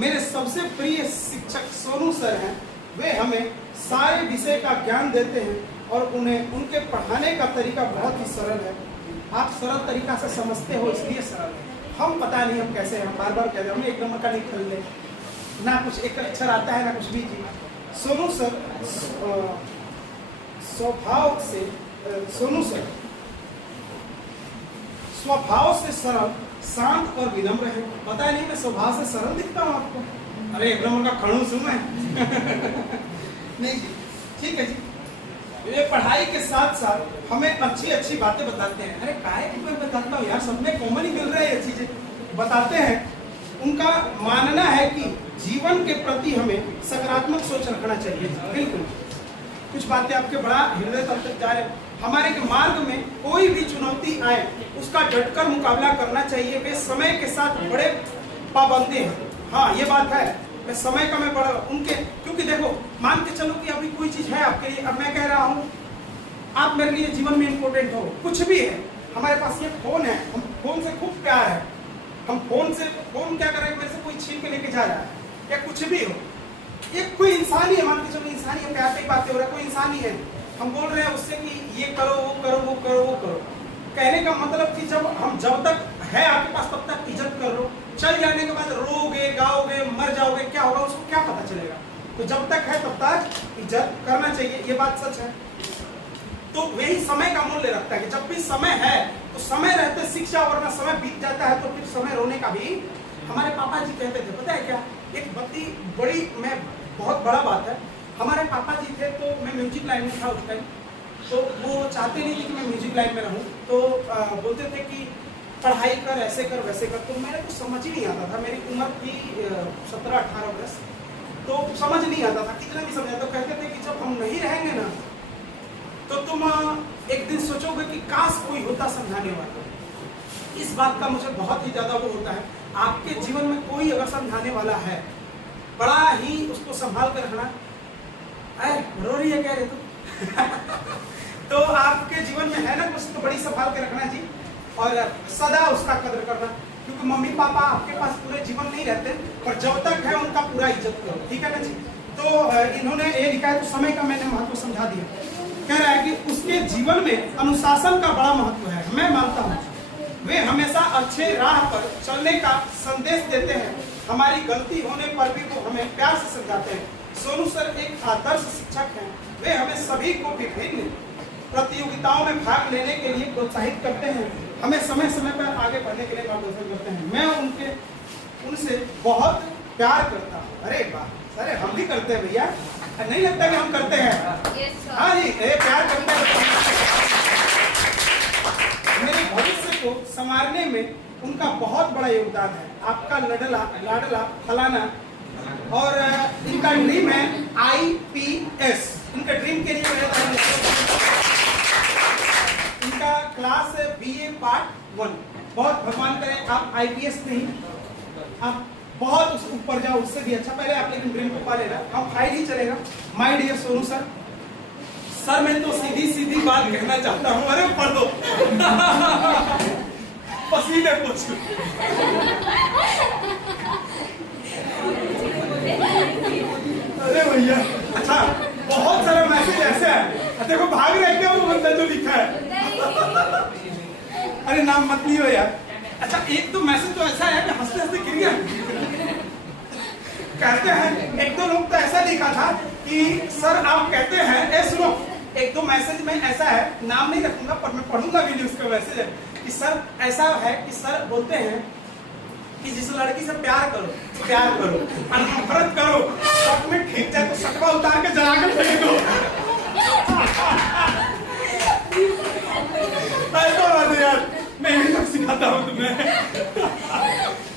मेरे सबसे प्रिय शिक्षक सोनू सर हैं। वे हमें सारे विषय का ज्ञान देते हैं और उनके पढ़ाने का तरीका बहुत ही सरल है। आप सरल तरीका से समझते हो इसलिए सरल है। हम पता नहीं हम कैसे हैं, बार कहते हैं हमें एक नंबर का निकल ले, ना कुछ एक अक्षर आता है ना कुछ भी जी। सोनू सर स्वभाव से सरल, शांत और विनम्र है। पता नहीं मैं स्वभाव से सरल दिखता हूँ आपको? अरे एक नंबर का खड़ूस हूँ मैं। नहीं जी, ठीक है जी। ये पढ़ाई के साथ साथ हमें अच्छी बातें बताते हैं। अरे काहे की मैं बताता हूँ यार, सब में कॉमन ही मिल रहा है ये चीजें बताते हैं। उनका मानना है कि जीवन के प्रति हमें सकारात्मक सोच रखना चाहिए। बिल्कुल, कुछ बातें आपके बड़ा हृदय तक जाए। हमारे के मार्ग में कोई भी चुनौती आए उसका डटकर मुकाबला करना चाहिए। वे समय के साथ बड़े पाबंदी हैं। हाँ ये बात है, मैं समय का मैं बड़ा उनके, क्योंकि देखो मान के चलो कि अभी कोई चीज है आपके लिए, अब मैं कह रहा हूँ आप मेरे लिए जीवन में इंपॉर्टेंट हो, कुछ भी है। हमारे पास ये फोन है, हम फोन से खूब प्यार है। हम फोन क्या कर रहे हैं, मेरे से कोई छीन के लेके जा रहा है या कुछ भी हो, एक कोई इंसान ही है, मान के चलो इंसान ही है, प्यार की बातें हो रहा है, कोई इंसान ही है, हम बोल रहे हैं उससे कि ये करो वो करो वो करो वो करो। कहने का मतलब कि जब तक है आपके पास तब तक इज्जत कर लो, चल जाने के बाद रोगे गाओगे मर जाओगे क्या होगा उसको क्या पता चलेगा। तो जब तक है तब तक इज्जत करना चाहिए, ये बात सच है। तो वही समय का मूल्य रखता है कि जब भी समय है तो समय रहते सीख जाओ, वरना समय बीत जाता है तो फिर समय रोने का भी। हमारे पापा जी कहते थे, पता है क्या, एक बड़ी मैं बहुत बड़ा बात है, हमारे पापा जी थे तो मैं म्यूजिक लाइन में था उस टाइम, तो वो चाहते नहीं थे कि मैं म्यूजिक लाइन में रहूं, तो बोलते थे कि पढ़ाई कर, ऐसे कर वैसे कर। तो मेरे को समझ ही नहीं आता था, मेरी उम्र थी 17-18 वर्ष, तो समझ नहीं आता था, कितना भी समझा। तो कहते थे कि जब हम नहीं रहेंगे ना तो तुम एक दिन सोचोगे कि काश कोई होता समझाने वाला। इस बात का मुझे बहुत ही ज्यादा वो होता है, आपके जीवन में कोई अगर समझाने वाला है, बड़ा ही उसको संभाल कर रखना। रो रही है कह रहे तो तो आपके जीवन में है ना कुछ, तो बड़ी संभाल के रखना जी, और सदा उसका कदर करना, क्योंकि मम्मी पापा आपके पास पूरे जीवन नहीं रहते, पर जब तक है उनका पूरा इज्जत करो, ठीक है ना जी। तो इन्होंने ये लिखा है, तो समय का मैंने महत्व समझा दिया। कह रहा है कि उसके जीवन में अनुशासन का बड़ा महत्व है, मैं मानता हूँ। वे हमेशा अच्छे राह पर चलने का संदेश देते हैं, हमारी गलती होने पर भी वो हमें प्यार से समझाते हैं। सोनू सर एक आदर्श शिक्षक हैं, वे हमें सभी को विभिन्न प्रतियोगिताओं में भाग लेने के लिए प्रोत्साहित करते हैं, हमें समय समय पर आगे बढ़ने के लिए मार्गदर्शन करते हैं। मैं उनसे बहुत प्यार करता हूँ। अरे वाह, अरे हम भी करते हैं भैया, नहीं लगता कि हम करते हैं? हाँ जी, प्यार करते हैं। मेरे भविष्य को संवारने में उनका बहुत बड़ा योगदान है। आपका लाडला फलाना, और इनका ड्रीम है IPS, इनका ड्रीम के लिए इनका क्लास है BA Part 1। बहुत भगवान करे आप IPS नहीं, आप बहुत उस ऊपर जाओ, उससे भी अच्छा। पहले आप लेकिन ड्रीम को पा लेना, हम फाइल ही चलेगा। My dear Sonu sir, sir मैं तो सीधी सीधी बात कहना चाहता हूँ। अरे पढ़ दो पसीने कुछ। अरे भैया, अच्छा बहुत सारा मैसेज ऐसे है, देखो भाग रहे क्या वो बंदा जो लिखा है। अरे नाम मत लियो यार। अच्छा एक तो मैसेज तो ऐसा है कि हंसते हंसते गिर गया। कहते हैं एक दो लोग तो ऐसा लिखा था कि सर आप कहते हैं, सुनो, एक दो मैसेज में ऐसा है, नाम नहीं रखूंगा पर मैं पढ़ूंगा भी, उसका मैसेज है कि सर ऐसा है कि सर बोलते हैं कि जिस लड़की से प्यार करो और नफरत करो, शक में ठीक जाए तो सकवा उतार के जला के फेंक दो। ऐसा बात है यार, मैं यही सब सिखाता हूँ तुम्हें।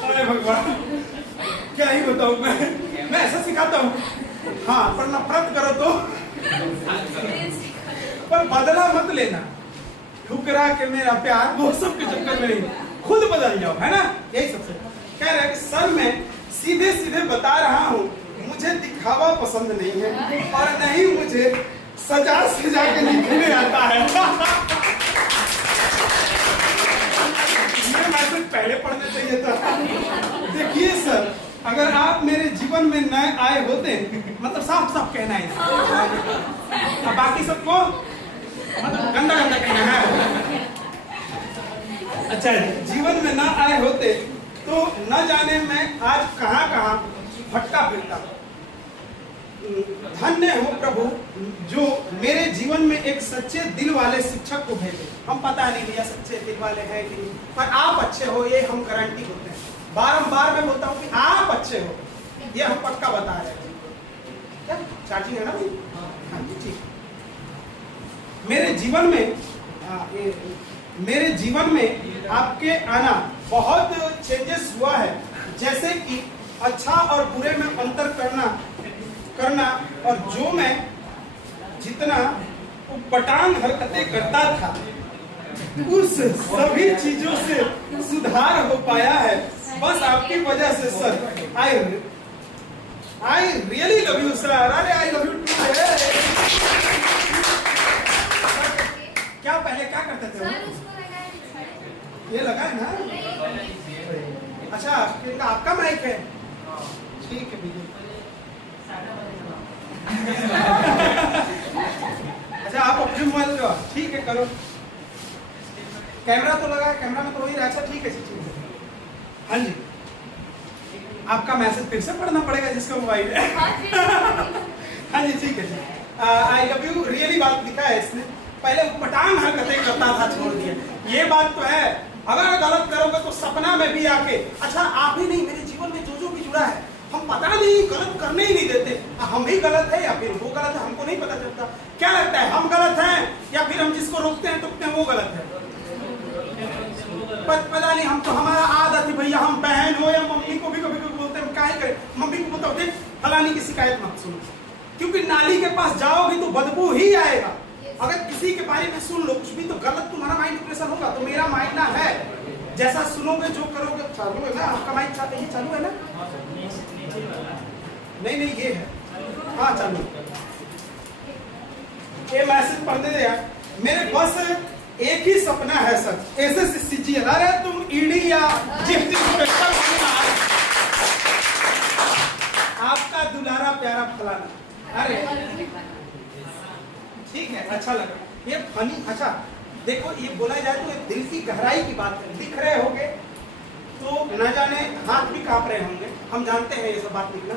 अरे भगवान क्या ही बताऊँ मैं ऐसा सिखाता हूँ। हाँ, पर नफरत करो तो, पर बदला मत लेना, ठुकरा के मेरा प्यार वो सब के चक्कर में नहीं, खुद बदल जाओ, है ना। यही सबसे कह रहा है कि सर मैं सीधे सीधे बता रहा हूँ, मुझे दिखावा पसंद नहीं है और नहीं मुझे सजा के लिखने आता है। ये मैसेज पहले पढ़ना चाहिए था। देखिए सर, अगर आप मेरे जीवन में नए आए होते, मतलब साफ साफ कहना है, अब बाकी सबको मतलब गंदा गंदा कहना है। अच्छा, जीवन में ना आए होते तो न जाने मैं आज कहाँ कहाँ भटका फिरता। धन्य हो प्रभु जो मेरे जीवन में एक सच्चे दिल वाले शिक्षक को भेजे। हम पता नहीं भैया सच्चे दिल वाले हैं कि नहीं, पर आप अच्छे हो ये हम गारंटी होते हैं। बारंबार मैं बोलता हूँ कि आप अच्छे हो, ये हम पक्का बता रहे हैं। क्या चार्जिंग है ना भाई? हाँ जी ठीक। मेरे जीवन में आपके आना बहुत चेंजेस हुआ है, जैसे कि अच्छा और बुरे में अंतर करना और जो मैं जितना पटांग हरकतें करता था उस सभी चीजों से सुधार हो पाया है, बस आपकी वजह से sir. I really love you sir. अरे आई लव यू टू। क्या पहले क्या करते थे? ये लगा है ना? अच्छा, आपका माइक है? ठीक है भैया। हो? कैमरा तो लगा है, कैमरा में तो हो ही रहा है। अच्छा ठीक है जी, ठीक है। हाँ जी, आपका मैसेज फिर से पढ़ना पड़ेगा जिसका मोबाइल है। हाँ जी ठीक है जी। आई लव यू रियली बात लिखा है इसने। पहले पटांग हरकतें करता था, छोड़ दिया। ये बात तो है, अगर गलत करोगे तो सपना में भी आके, अच्छा आप ही नहीं, मेरे जीवन में जो जो भी जुड़ा है, हम पता नहीं गलत करने ही नहीं देते। हम ही गलत है या फिर वो गलत है, हमको नहीं पता चलता। क्या लगता है, हम गलत हैं या फिर हम जिसको रोकते हैं टोकते हैं वो गलत है? पता नहीं, हम तो हमारा आदत है भैया, हम बहन हो या मम्मी को भी कभी कभी बोलते हैं, क्या करें, मम्मी को बताओ देख फलानी की शिकायत मत सुनो, क्योंकि नाली के पास जाओगी तो बदबू ही आएगा। अगर किसी के बारे में सुन लो कुछ भी तो गलत तुम्हारा माइंड डिप्रेशन होगा। तो मेरा माइंड ना है, जैसा सुनोगे जो करोगे। चालू है ना आपका माइक? ये चालू है ना? नहीं ये है, हाँ चालू। ये मैसेज पढ़ने दे यार। मेरे बस एक ही सपना है सर, एसएससी। अरे तुम ईडी या जिप्टी इंस्पेक्टर आपका दुलारा प्यारा फलाना। अरे ठीक है, अच्छा लगा ये फनी। अच्छा देखो, ये बोला जाए तो दिल की गहराई की बात है। लिख रहे होगे तो न जाने हाथ भी कांप रहे होंगे, हम जानते हैं ये सब बात लिखना।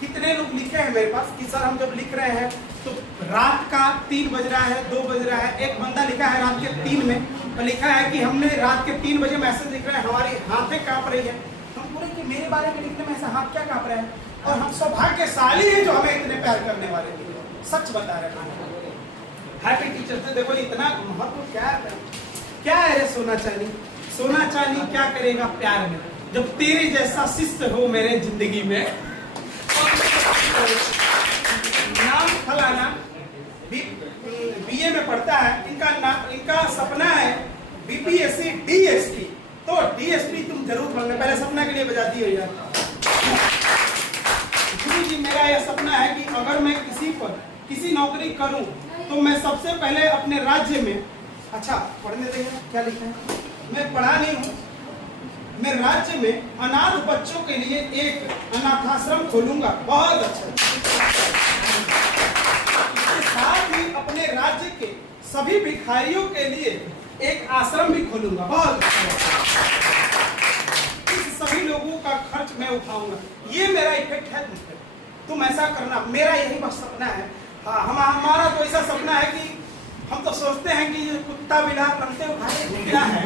कितने लोग लिखे हैं मेरे पास कि सर हम जब लिख रहे हैं तो रात का 3 बज रहा है, 2 बज रहा है। एक बंदा लिखा है रात के 3 में, तो लिखा है कि हमने रात के 3 बजे मैसेज लिख रहे हैं, हमारी हाथें कांप रही है। हम बोले कि मेरे बारे में लिखने में ऐसा हाथ क्या कांप रहे हैं, और हम सौभाग्यशाली हैं जो हमें इतने प्यार करने वाले थे। सच बता रहे हैं। Happy teachers day. देखो इतना महत्व क्या है रे सोना चांदी? सोना चांदी क्या करेगा प्यार में, जब तेरे जैसा शिष्य हो मेरे जिंदगी में। नाम फलाना बीए में पढ़ता है, इनका सपना है बीपीएससी डीएसपी। तो डीएसपी तुम जरूर बनना। पहले सपना के लिए बजा दिए यार। गुरु जी मेरा यह सपना है कि अगर मैं किसी नौकरी करूं तो मैं सबसे पहले अपने राज्य में, अच्छा पढ़ने देंगे क्या लिखा है, मैं पढ़ा नहीं हूँ, मैं राज्य में अनाथ बच्चों के लिए एक अनाथाश्रम खोलूंगा। बहुत अच्छा। इसके साथ ही अपने राज्य के सभी भिखारियों के लिए एक आश्रम भी खोलूंगा। बहुत अच्छा। इस सभी लोगों का खर्च मैं उठाऊंगा। ये मेरा इफेक्ट है तुम पे, तुम ऐसा करना। मेरा यही बस सपना है। हाँ, हमारा तो ऐसा सपना है कि हम तो सोचते हैं कि ये कुत्ता बिलार बनते हो भाई क्या है,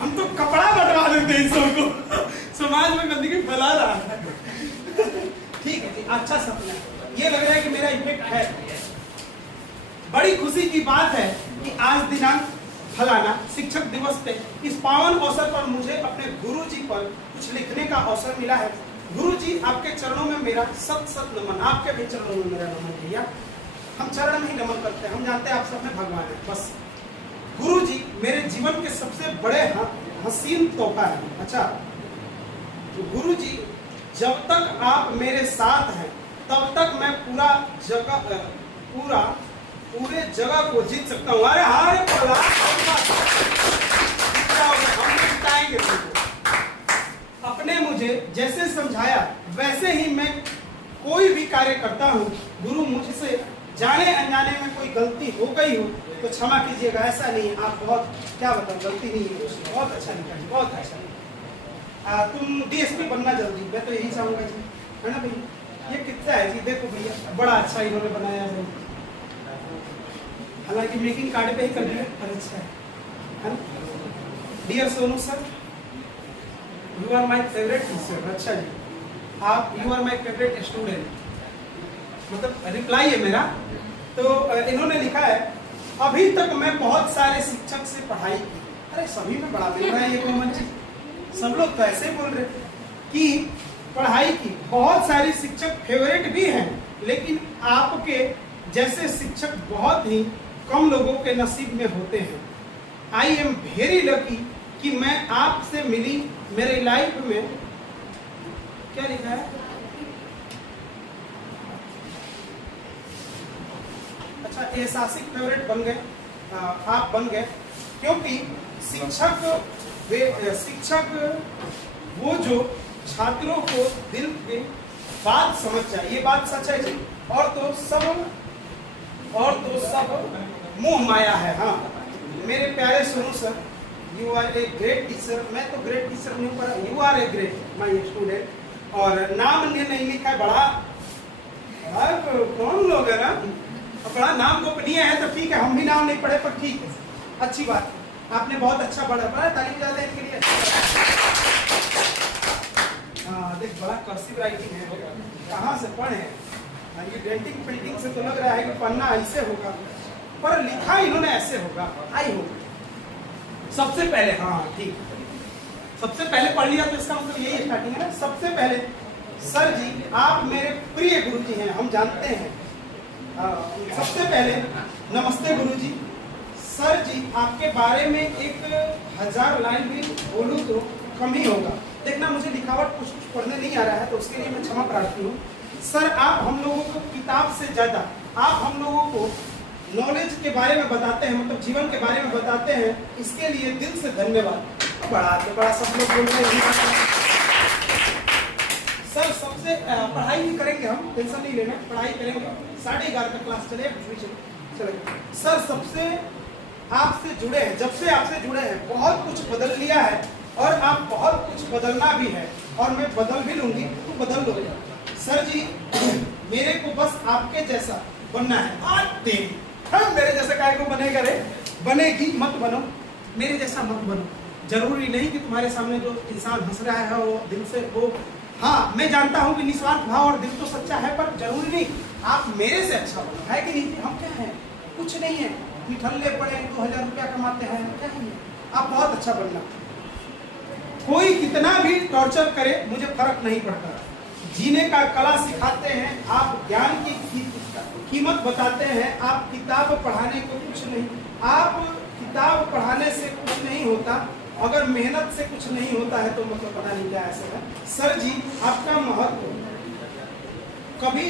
हम तो कपड़ा बंटवा देते हैं इन सबको, समाज में गंदगी फैला रहा है। ठीक है, अच्छा सपना है। ये लग रहा है कि मेरा इफेक्ट है। बड़ी खुशी की बात है कि आज दिनांक फलाना शिक्षक दिवस पे इस पावन अवसर पर मुझे अपने गुरुजी पर कुछ लिखने का अवसर मिला है। गुरुजी आपके चरणों में मेरा सत नमन। आपके भी चरणों में मेरा नमन भैया। हम चरण में ही नमन करते हैं, हम जानते हैं आप सब में भगवान है बस। गुरुजी मेरे जीवन के सबसे बड़े हसीन तोहफा है। अच्छा गुरुजी, जब तक आप मेरे साथ हैं तब तक मैं पूरे जगह को जीत सकता हूँ। अरे हारे हम जिताएंगे तुमको। अपने मुझे जैसे समझाया वैसे ही मैं कोई भी कार्य करता हूँ। गुरु मुझसे जाने अनजाने में कोई गलती हो गई हो तो क्षमा कीजिएगा। ऐसा नहीं, आप बहुत क्या बताओ गलती नहीं है, बहुत अच्छा लिखा है, बहुत अच्छा। तुम डीएसपी बनना जल्दी, मैं तो यही चाहूँगा जी, है ना भैया। ये कितना है जी, देखो भैया बड़ा अच्छा इन्होंने बनाया है। हालांकि मेकिंग कार्ड पे ही कर दिया, पर अच्छा है ना। Dear Sonu sir, you are my favourite teacher. अच्छा जी, आप you are my favourite student, मतलब रिप्लाई है मेरा। तो इन्होंने लिखा है, अभी तक मैं बहुत सारे शिक्षक से पढ़ाई की। अरे सभी में बड़ा मिल रहा है ये कॉमन चीज। सब लोग तो ऐसे बोल रहे कि पढ़ाई की, बहुत सारे शिक्षक फेवरेट भी हैं, लेकिन आपके जैसे शिक्षक बहुत ही कम लोगों के नसीब में होते हैं। आई एम वेरी लकी कि मैं आपसे मिली। मेरे लाइफ में क्या लिखा है, अच्छा एहसासिक फेवरेट बन गए, आप बन गए, क्योंकि शिक्षक वो जो छात्रों को दिल की बात समझ जाए। ये बात सच है जी। और तो सब मोह माया है। हाँ मेरे प्यारे Sonu sir, you are a great teacher. मैं तो ग्रेट टीचर नहीं पर you are a great my student. और नाम नहीं लिखा है, बड़ा कौन लोग है ना, बड़ा नाम गोपनीय है तो ठीक है, हम भी नाम नहीं पढ़े पर ठीक है, अच्छी बात है। आपने बहुत अच्छा बड़ा तालीम जाते हैं इनके लिए। हाँ देख बड़ा कर्सिव राइटिंग है, कहाँ से पढ़े? ये डेंटिंग पेंटिंग से तो लग रहा है कि पढ़ना ऐसे होगा, पर लिखा इन्होंने ऐसे होगा। आई हो सबसे पहले, हाँ ठीक, सबसे पहले पढ़ लिया तो इसका मतलब यही स्टार्टिंग है ना। सबसे पहले सर जी आप मेरे प्रिय गुरु जी हैं, हम जानते हैं। सबसे पहले नमस्ते गुरु जी। सर जी आपके बारे में 1000 लाइन भी बोलूँ तो कम ही होगा। देखना मुझे लिखावट कुछ पढ़ने नहीं आ रहा है तो उसके लिए मैं क्षमा प्रार्थी हूँ। सर आप हम लोगों को किताब से ज़्यादा आप हम लोगों को नॉलेज के बारे में बताते हैं, मतलब जीवन के बारे में बताते हैं, इसके लिए दिल से धन्यवाद। बड़ा सब लोग बोल रहे हैं सर। सबसे पढ़ाई भी करेंगे हम, टेंशन नहीं लेना, पढ़ाई करेंगे। 11:30 तक क्लास चलेगा सर। सबसे आपसे जुड़े हैं, जब से आपसे जुड़े हैं बहुत कुछ बदल लिया है और आप बहुत कुछ बदलना भी है और मैं बदल भी लूंगी तो बदल लोगे सर जी। मेरे को बस आपके जैसा बनना है। हम मेरे जैसा काय को बनेगा रे? बनेगी, मत बनो मेरे जैसा, मत बनो। जरूरी नहीं कि तुम्हारे सामने जो इंसान हंस रहा है वो दिल से वो, हाँ मैं जानता हूँ कि निस्वार्थ भाव और दिल तो सच्चा है, पर जरूरी नहीं आप मेरे से अच्छा बनो, है कि नहीं? हम क्या है, कुछ नहीं है, निठल्ले पड़े 2000 रुपया कमाते हैं, क्या है? आप बहुत अच्छा बनना। कोई कितना भी टॉर्चर करे मुझे फर्क नहीं पड़ता। जीने का कला सिखाते हैं आप, ज्ञान की कीमत बताते हैं आप। किताब पढ़ाने को कुछ नहीं, आप किताब पढ़ाने से कुछ नहीं होता, अगर मेहनत से कुछ नहीं होता है तो मतलब पता नहीं क्या ऐसा है। सर जी आपका महत्व कभी,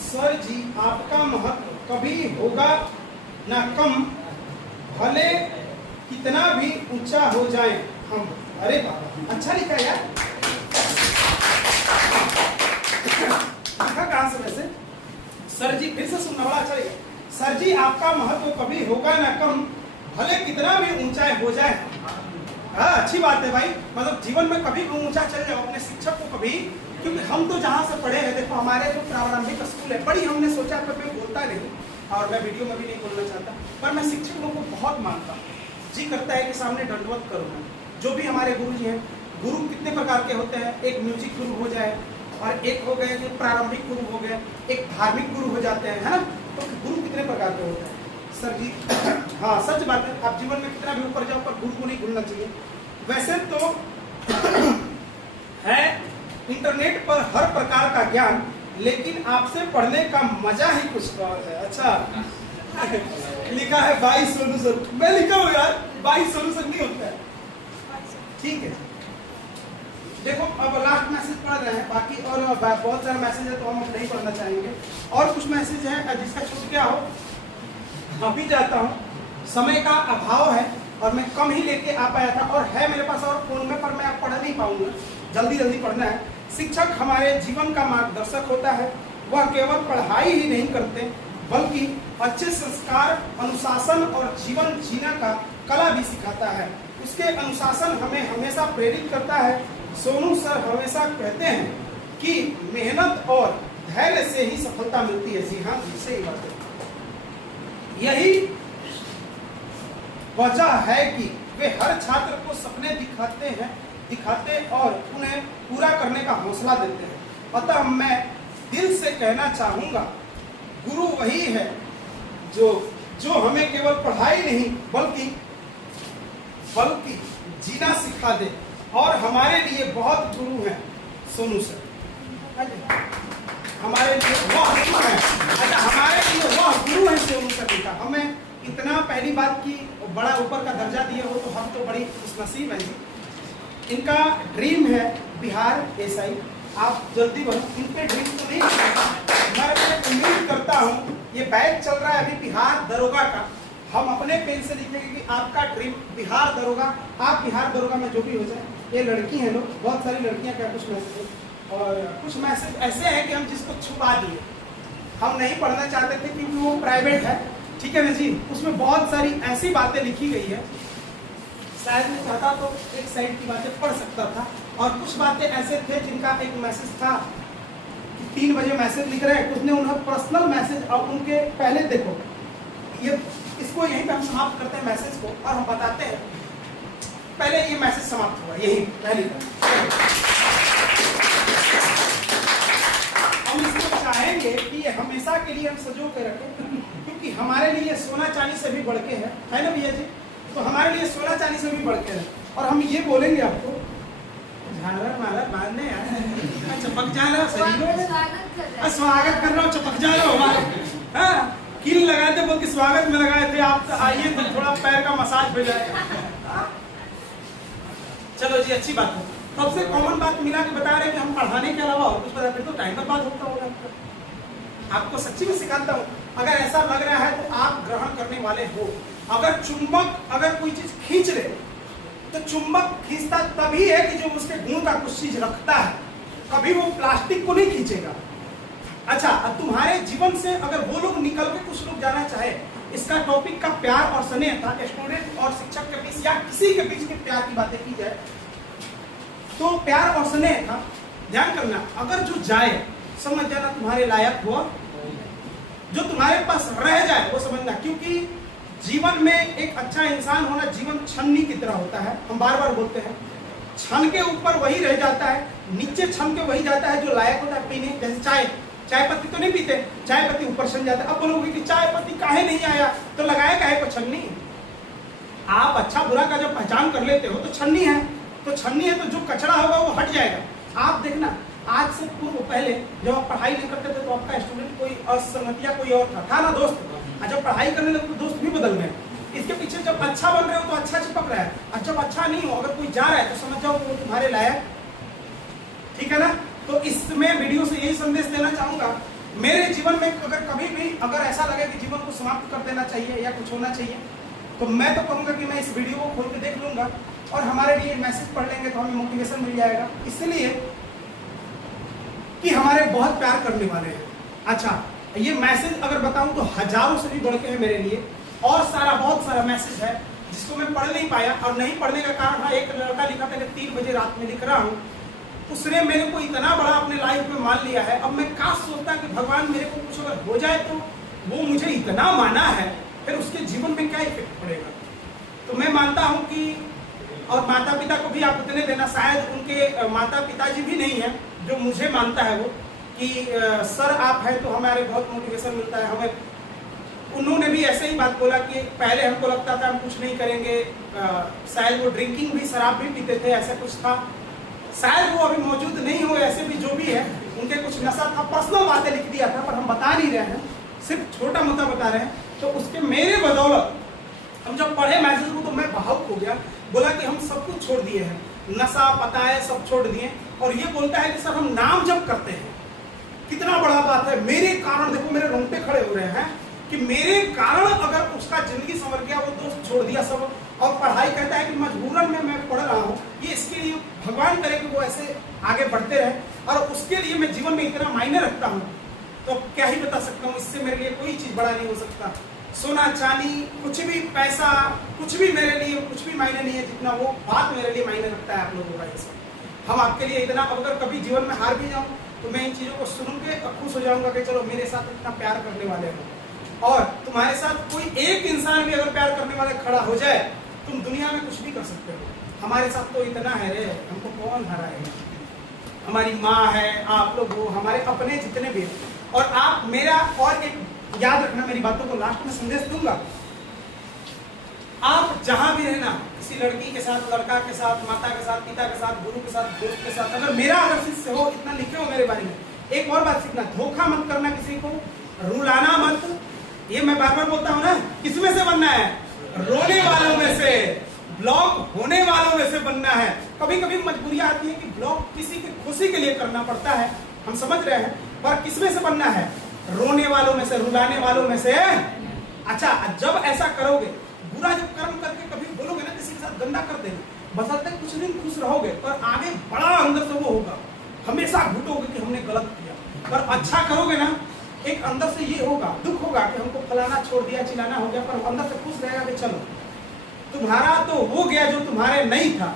सर जी आपका महत्व कभी होगा ना कम, भले कितना भी ऊंचा हो जाए हम। अरे बाबा अच्छा लिखा यार, लिखा कहाँ से वैसे? सर जी फिर से सुनना, बड़ा अच्छा लगा। सर जी आपका महत्व कभी होगा ना कम, भले कितना भी ऊंचाई हो जाए। हाँ अच्छी बात है भाई, मतलब जीवन में कभी भी ऊंचा चल जाओ अपने शिक्षक को कभी, क्योंकि हम तो जहाँ से पढ़े हैं, देखो हमारे जो प्रारंभिक स्कूल है, बड़ी हमने सोचा पर मैं बोलता नहीं और मैं वीडियो में भी नहीं बोलना चाहता, पर मैं शिक्षकों को बहुत मानता हूँ। जी करता है कि सामने दंडवत करूँ। जो भी हमारे गुरु जी हैं, गुरु कितने प्रकार के होते हैं, एक म्यूजिक गुरु हो जाए और एक हो गए जो प्रारंभिक गुरु हो गए, एक धार्मिक गुरु हो जाते हैं, है ना? तो गुरु कितने प्रकार के होते हैं सर जी? हाँ सच बात है, आप जीवन में कितना भी ऊपर जाओ पर गुरु को नहीं भूलना चाहिए। वैसे तो है इंटरनेट पर हर प्रकार का ज्ञान, लेकिन आपसे पढ़ने का मजा ही कुछ और है। अच्छा लिखा है भाई सोनू सर, मैं लिखा हूँ यार, भाई सोनू सर नहीं होता है, ठीक है। देखो अब लास्ट मैसेज पढ़ रहे हैं, बाकी और बहुत सारा मैसेज है तो हम नहीं पढ़ना चाहेंगे। और कुछ मैसेज है जिसका छूट गया हो अभी जाता हूँ, समय का अभाव है और मैं कम ही लेके आ पाया था और है मेरे पास और फोन में, पर मैं अब पढ़ नहीं पाऊंगा, जल्दी जल्दी पढ़ना है। शिक्षक हमारे जीवन का मार्गदर्शक होता है, वह केवल पढ़ाई ही नहीं करते बल्कि अच्छे संस्कार, अनुशासन और जीवन जीने का कला भी सिखाता है। उसके अनुशासन हमें हमेशा प्रेरित करता है। सोनू सर हमेशा कहते हैं कि मेहनत और धैर्य से ही सफलता मिलती है। जी हाँ, सही बात है। यही वजह है कि वे हर छात्र को सपने दिखाते और उन्हें पूरा करने का हौसला देते हैं। अतः मैं दिल से कहना चाहूँगा, गुरु वही है जो हमें केवल पढ़ाई नहीं बल्कि जीना सिखा दे। और हमारे लिए बहुत गुरु हैं सोनू सर, हमारे लिए वह गुरु है। अच्छा हमारे लिए वह गुरु है सोनू सर का। हमें इतना पहली बात की बड़ा ऊपर का दर्जा दिया हो तो हम तो बड़ी खुशनसीब हैं जी। इनका ड्रीम है बिहार एसआई, आप जल्दी बढ़ो। इनके ड्रीम तो नहीं, मैं उम्मीद करता हूँ ये बैच चल रहा है अभी बिहार दरोगा का, हम अपने पेन से लिखेंगे कि आपका ड्रीम बिहार दरोगा, आप बिहार दरोगा में जो भी हो जाए। ये लड़की हैं लोग, बहुत सारी लड़कियां क्या कुछ मैसेज और कुछ मैसेज ऐसे हैं कि हम जिसको छुपा दिए, हम नहीं पढ़ना चाहते थे क्योंकि वो प्राइवेट है, ठीक है ना जी। उसमें बहुत सारी ऐसी बातें लिखी गई है, शायद मैं चाहता तो एक साइड की बातें पढ़ सकता था, और कुछ बातें ऐसे थे जिनका एक मैसेज था कि 3 बजे मैसेज लिख रहे हैं, उसने उन्हें पर्सनल मैसेज, और उनके पहले देखो ये, इसको यहीं पे हम समाप्त करते हैं मैसेज को, और हम बताते हैं पहले ये मैसेज समाप्त हुआ यही पहली हम इसको चाहेंगे कि ये हमेशा के लिए हम सजो के रखें, क्योंकि हमारे लिए सोना चांदी से भी बढ़ के है ना भैया जी। तो हमारे लिए सोना चांदी से भी बढ़ के है, और हम ये बोलेंगे आपको झालर मालर बांधने यार चपक जा रहा स्वागत कर रहा हूँ, चपक जा रहा हूँ हमारे। हाँ कील लगाए थे, बोल के स्वागत में लगाए थे, आप आइए तो थोड़ा पैर का मसाज हो जाए। चलो जी अच्छी बात है। सबसे कॉमन बात मिला के बता रहे हैं कि हम पढ़ाने के अलावा और कुछ बता, फिर तो टाइम बर्बाद होता होगा। आपको सच्ची में सिखाता हूँ, अगर ऐसा लग रहा है तो आप ग्रहण करने वाले हो। अगर चुंबक अगर कोई चीज खींच ले तो चुंबक खींचता तभी है कि जो उसके गुण का कुछ चीज रखता है, कभी वो प्लास्टिक को नहीं खींचेगा। अच्छा, अब तुम्हारे जीवन से अगर वो लोग निकल के कुछ लोग जाना चाहे, इसका टॉपिक का प्यार और स्नेह था, स्टूडेंट और शिक्षक के बीच या किसी के बीच के प्यार की बातें की जाए तो प्यार और स्नेह था। ध्यान करना, अगर जो जाए समझ जाना तुम्हारे लायक हुआ, जो तुम्हारे पास रह जाए वो समझना, क्योंकि जीवन में एक अच्छा इंसान होना जीवन छन्नी की तरह होता है। हम बार बार बोलते हैं छन के ऊपर वही रह जाता है, नीचे छन के वही जाता है जो लायक होता है पीने। जैसे चाय पत्ती तो नहीं पीते, चाय पत्ती ऊपर छन जाता है। अब बोलोगे कि चाय पत्ती काहे नहीं आया, तो लगाया काहे को छन्नी। आप अच्छा बुरा का जब पहचान कर लेते हो तो छन्नी है, तो छन्नी है तो जो कचरा होगा वो हट जाएगा। आप देखना, आज से पूर्व पहले जब आप पढ़ाई नहीं करते थे तो आपका स्टूडेंट कोई असहमतिया कोई और था ना दोस्त, और जब पढ़ाई करने लगे तो दोस्त भी बदल गए। इसके पीछे जब अच्छा बन रहे हो तो अच्छा चिपक रहा है, और जब अच्छा नहीं हो, अगर कोई जा रहा है तो समझ जाओ वो तुम्हारे लायक, ठीक है ना। तो इसमें वीडियो से यही संदेश देना चाहूंगा, मेरे जीवन में अगर कभी भी अगर ऐसा लगे कि जीवन को समाप्त कर देना चाहिए या कुछ होना चाहिए, तो मैं तो कहूंगा कि मैं इस वीडियो को खोल के देख लूंगा और हमारे लिए मैसेज पढ़ लेंगे तो हमें मोटिवेशन मिल जाएगा, इसलिए कि हमारे बहुत प्यार करने वाले हैं। अच्छा, ये मैसेज अगर बताऊं तो हजारों से भी बढ़ के है मेरे लिए, और बहुत सारा मैसेज है जिसको मैं पढ़ नहीं पाया, और नहीं पढ़ने का कारण था एक लड़का लिखा था 3 बजे रात में लिख रहा हूँ, उसने मेरे को इतना बड़ा अपने लाइफ में मान लिया है। अब मैं काश सोचता कि भगवान मेरे को कुछ अगर हो जाए तो वो मुझे इतना माना है, फिर उसके जीवन में क्या इफेक्ट पड़ेगा। तो मैं मानता हूँ कि, और माता पिता को भी आप इतने देना, शायद उनके माता पिताजी भी नहीं है जो मुझे मानता है वो कि सर आप हैं तो हमारे बहुत मोटिवेशन मिलता है हमें। उन्होंने भी ऐसे ही बात बोला कि पहले हमको लगता था हम कुछ नहीं करेंगे, शायद वो ड्रिंकिंग भी शराब भी पीते थे, ऐसा कुछ था, शायद वो अभी मौजूद नहीं हो, ऐसे भी जो भी है उनके कुछ नशा था, पर्सनल बातें लिख दिया था पर हम बता नहीं रहे हैं, सिर्फ छोटा मोटा बता रहे हैं। तो उसके मेरे बदौलत हम जब पढ़े मैसेज को तो मैं भावुक हो गया, बोला कि हम सब कुछ छोड़ दिए हैं, नशा पता है सब छोड़ दिए, और ये बोलता है कि सर हम नाम जप करते हैं, कितना बड़ा बात है। मेरे कारण देखो मेरे रोंगटे खड़े हो रहे हैं कि मेरे कारण अगर उसका जिंदगी संवर गया, वो दोस्त छोड़ दिया सब, और पढ़ाई कहता है कि मजबूरन में मैं पढ़ रहा हूँ, ये इसके लिए भगवान करे कि वो ऐसे आगे बढ़ते रहे, और उसके लिए मैं जीवन में इतना मायने रखता हूँ, तो क्या ही बता सकता हूँ, इससे मेरे लिए कोई चीज बड़ा नहीं हो सकता। सोना चांदी कुछ भी, पैसा कुछ भी मेरे लिए कुछ भी मायने नहीं है जितना वो बात मेरे लिए मायने रखता है आप लोगों का। ये सब हम आपके लिए इतना, अगर कभी जीवन में हार भी जाऊँ तो मैं इन चीज़ों को सुन के खुश हो जाऊंगा कि चलो मेरे साथ इतना प्यार करने वाले हो, और तुम्हारे साथ कोई एक इंसान भी अगर प्यार करने वाले खड़ा हो जाए, तुम दुनिया में कुछ भी कर सकते हो। हमारे साथ तो इतना है रे, हमको कौन हराएगा, हमारी माँ है, आप लोग हो, हमारे अपने जितने भी, और आप मेरा, और एक याद रखना मेरी बातों को, लास्ट में संदेश दूंगा, आप जहां भी रहना, किसी लड़की के साथ, लड़का के साथ, माता के साथ, पिता के साथ, गुरु के साथ, दोस्त के साथ, अगर मेरा अगर शिष्य हो, इतना लिखे हो मेरे बारे में, एक और बात सीखना, धोखा मत करना किसी को, रुलाना मत। ये मैं बार बार बोलता हूँ ना, किसमें से बनना है, रोने वालों में से, ब्लॉक होने वालों में से बनना है। कभी कभी मजबूरियां आती है कि ब्लॉक किसी की खुशी के लिए करना पड़ता है, हम समझ रहे हैं, पर किसमें से बनना है, रोने वालों में से, रुलाने वालों में से। अच्छा, जब ऐसा करोगे, बुरा जब कर्म करके कभी बोलोगे ना किसी के साथ, गंदा कर देना, बशर्ते कुछ दिन खुश रहोगे, पर आगे बड़ा अंदर से वो होगा, हमेशा घुटोगे कि हमने गलत किया। पर अच्छा करोगे ना एक अंदर से ये होगा, दुख होगा कि हमको फलाना छोड़ दिया, चिल्लाना हो गया, पर अंदर से खुश रहेगा कि चलो तुम्हारा तो हो गया जो तुम्हारे नहीं था,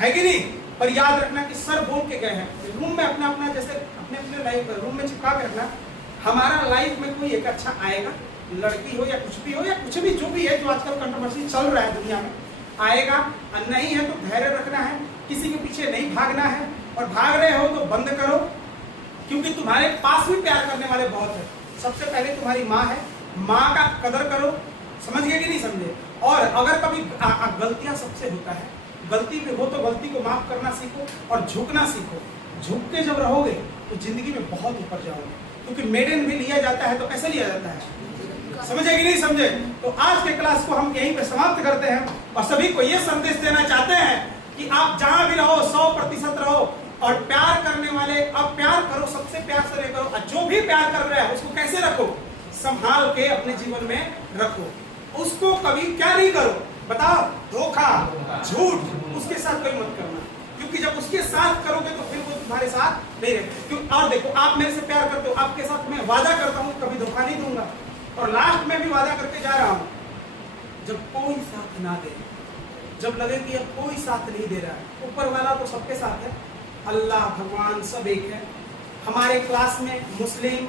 है कि नहीं। पर याद रखना कि सर बोल के गए हैं रूम में अपना अपना, जैसे अपने अपने लाइफ रूम में चिपका के रखना, हमारा लाइफ में कोई एक अच्छा आएगा, लड़की हो या कुछ भी हो या कुछ भी जो भी है जो आजकल कंट्रोवर्सी चल रहा है दुनिया में, आएगा। और नहीं है तो धैर्य रखना है, किसी के पीछे नहीं भागना है, और भाग रहे हो तो बंद करो, क्योंकि तुम्हारे पास भी प्यार करने वाले बहुत है। सबसे पहले तुम्हारी माँ है, माँ का कदर करो, समझ गए कि नहीं समझे। और अगर कभी गलतियां सबसे होता है, गलती भी हो तो गलती को माफ करना सीखो और झुकना सीखो। झुक के जब रहोगे तो जिंदगी में बहुत ऊपर जाओगे, क्योंकि मेडन भी लिया जाता है तो कैसे लिया जाता है, समझे कि नहीं समझे। तो आज के क्लास को हम यहीं पे समाप्त करते हैं और सभी को ये संदेश देना चाहते हैं कि आप जहां भी रहो 100% रहो, और प्यार करने वाले अब प्यार करो, सबसे प्यार से करो, और जो भी प्यार कर रहा है उसको कैसे रखो, संभाल के अपने जीवन में रखो। उसको कभी क्या नहीं करो, बताओ, धोखा, झूठ, उसके साथ कोई मत करना, क्योंकि जब उसके साथ करोगे तो फिर वो तुम्हारे साथ नहीं रहेगा। क्यों, और देखो, आप मेरे से प्यार करते हो, आपके साथ मैं वादा करता हूँ कभी धोखा नहीं दूंगा, और लास्ट में भी वादा करके जा रहा हूँ, जब कोई साथ ना दे, जब लगे कि अब कोई साथ नहीं दे रहा है, ऊपर वाला तो सबके साथ है, अल्लाह भगवान सब एक है। हमारे क्लास में मुस्लिम,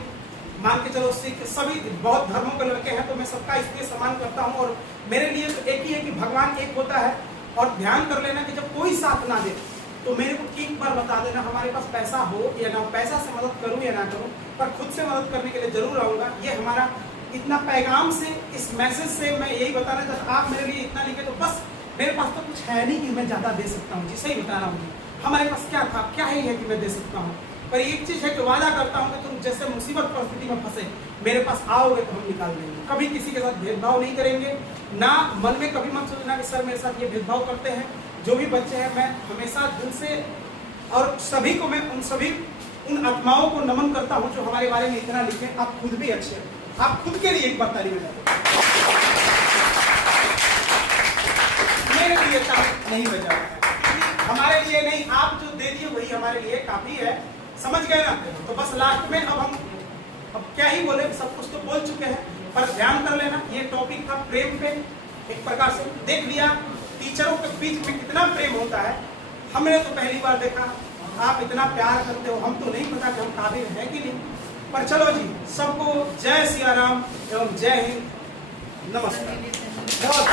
मान के चलो सिख, सभी बहुत धर्मों के लड़के हैं, तो मैं सबका इसलिए सम्मान करता हूँ, और मेरे लिए तो एक ही है कि भगवान एक होता है। और ध्यान कर लेना कि जब कोई साथ ना दे तो मेरे को एक बार बता देना, हमारे पास पैसा हो या ना, पैसा से मदद करूँ या ना करूँ, पर खुद से मदद करने के लिए जरूर आऊँगा। ये हमारा इतना पैगाम से, इस मैसेज से मैं यही बताना चाहता, आप मेरे लिए इतना लिखे तो बस, मेरे पास तो कुछ है नहीं कि मैं ज़्यादा दे सकता हूँ जी, सही बता रहा हूँ। हमारे पास क्या था, क्या ही है कि मैं दे सकता हूँ, पर एक चीज़ है कि वादा करता हूँ कि तुम जैसे मुसीबत परिस्थिति में फंसे मेरे पास आओगे तो हम निकाल देंगे। कभी किसी के साथ भेदभाव नहीं करेंगे, ना मन में कभी मत सोचना कि सर मेरे साथ ये भेदभाव करते हैं। जो भी बच्चे हैं, मैं हमेशा दिल से, और सभी को मैं उन आत्माओं को नमन करता हूँ जो हमारे बारे में इतना लिखे। आप खुद भी अच्छे हैं, आप खुद के लिए एक बार ताली बजा दो। मेरे लिए ताली नहीं बजा रहा है, हमारे लिए नहीं, आप जो दे दिए वही हमारे लिए काफी है, समझ गए ना। तो बस लास्ट में अब क्या ही बोले, सब कुछ तो बोल चुके हैं, पर ध्यान कर लेना, ये टॉपिक था प्रेम पे। एक प्रकार से देख लिया टीचरों के बीच में कितना प्रेम होता है, हमने तो पहली बार देखा। आप इतना प्यार करते हो, हम तो नहीं पता कि हम काबिल हैं कि नहीं। पर चलो जी, सबको जय सिया राम एवं जय हिंद, नमस्कार। बहुत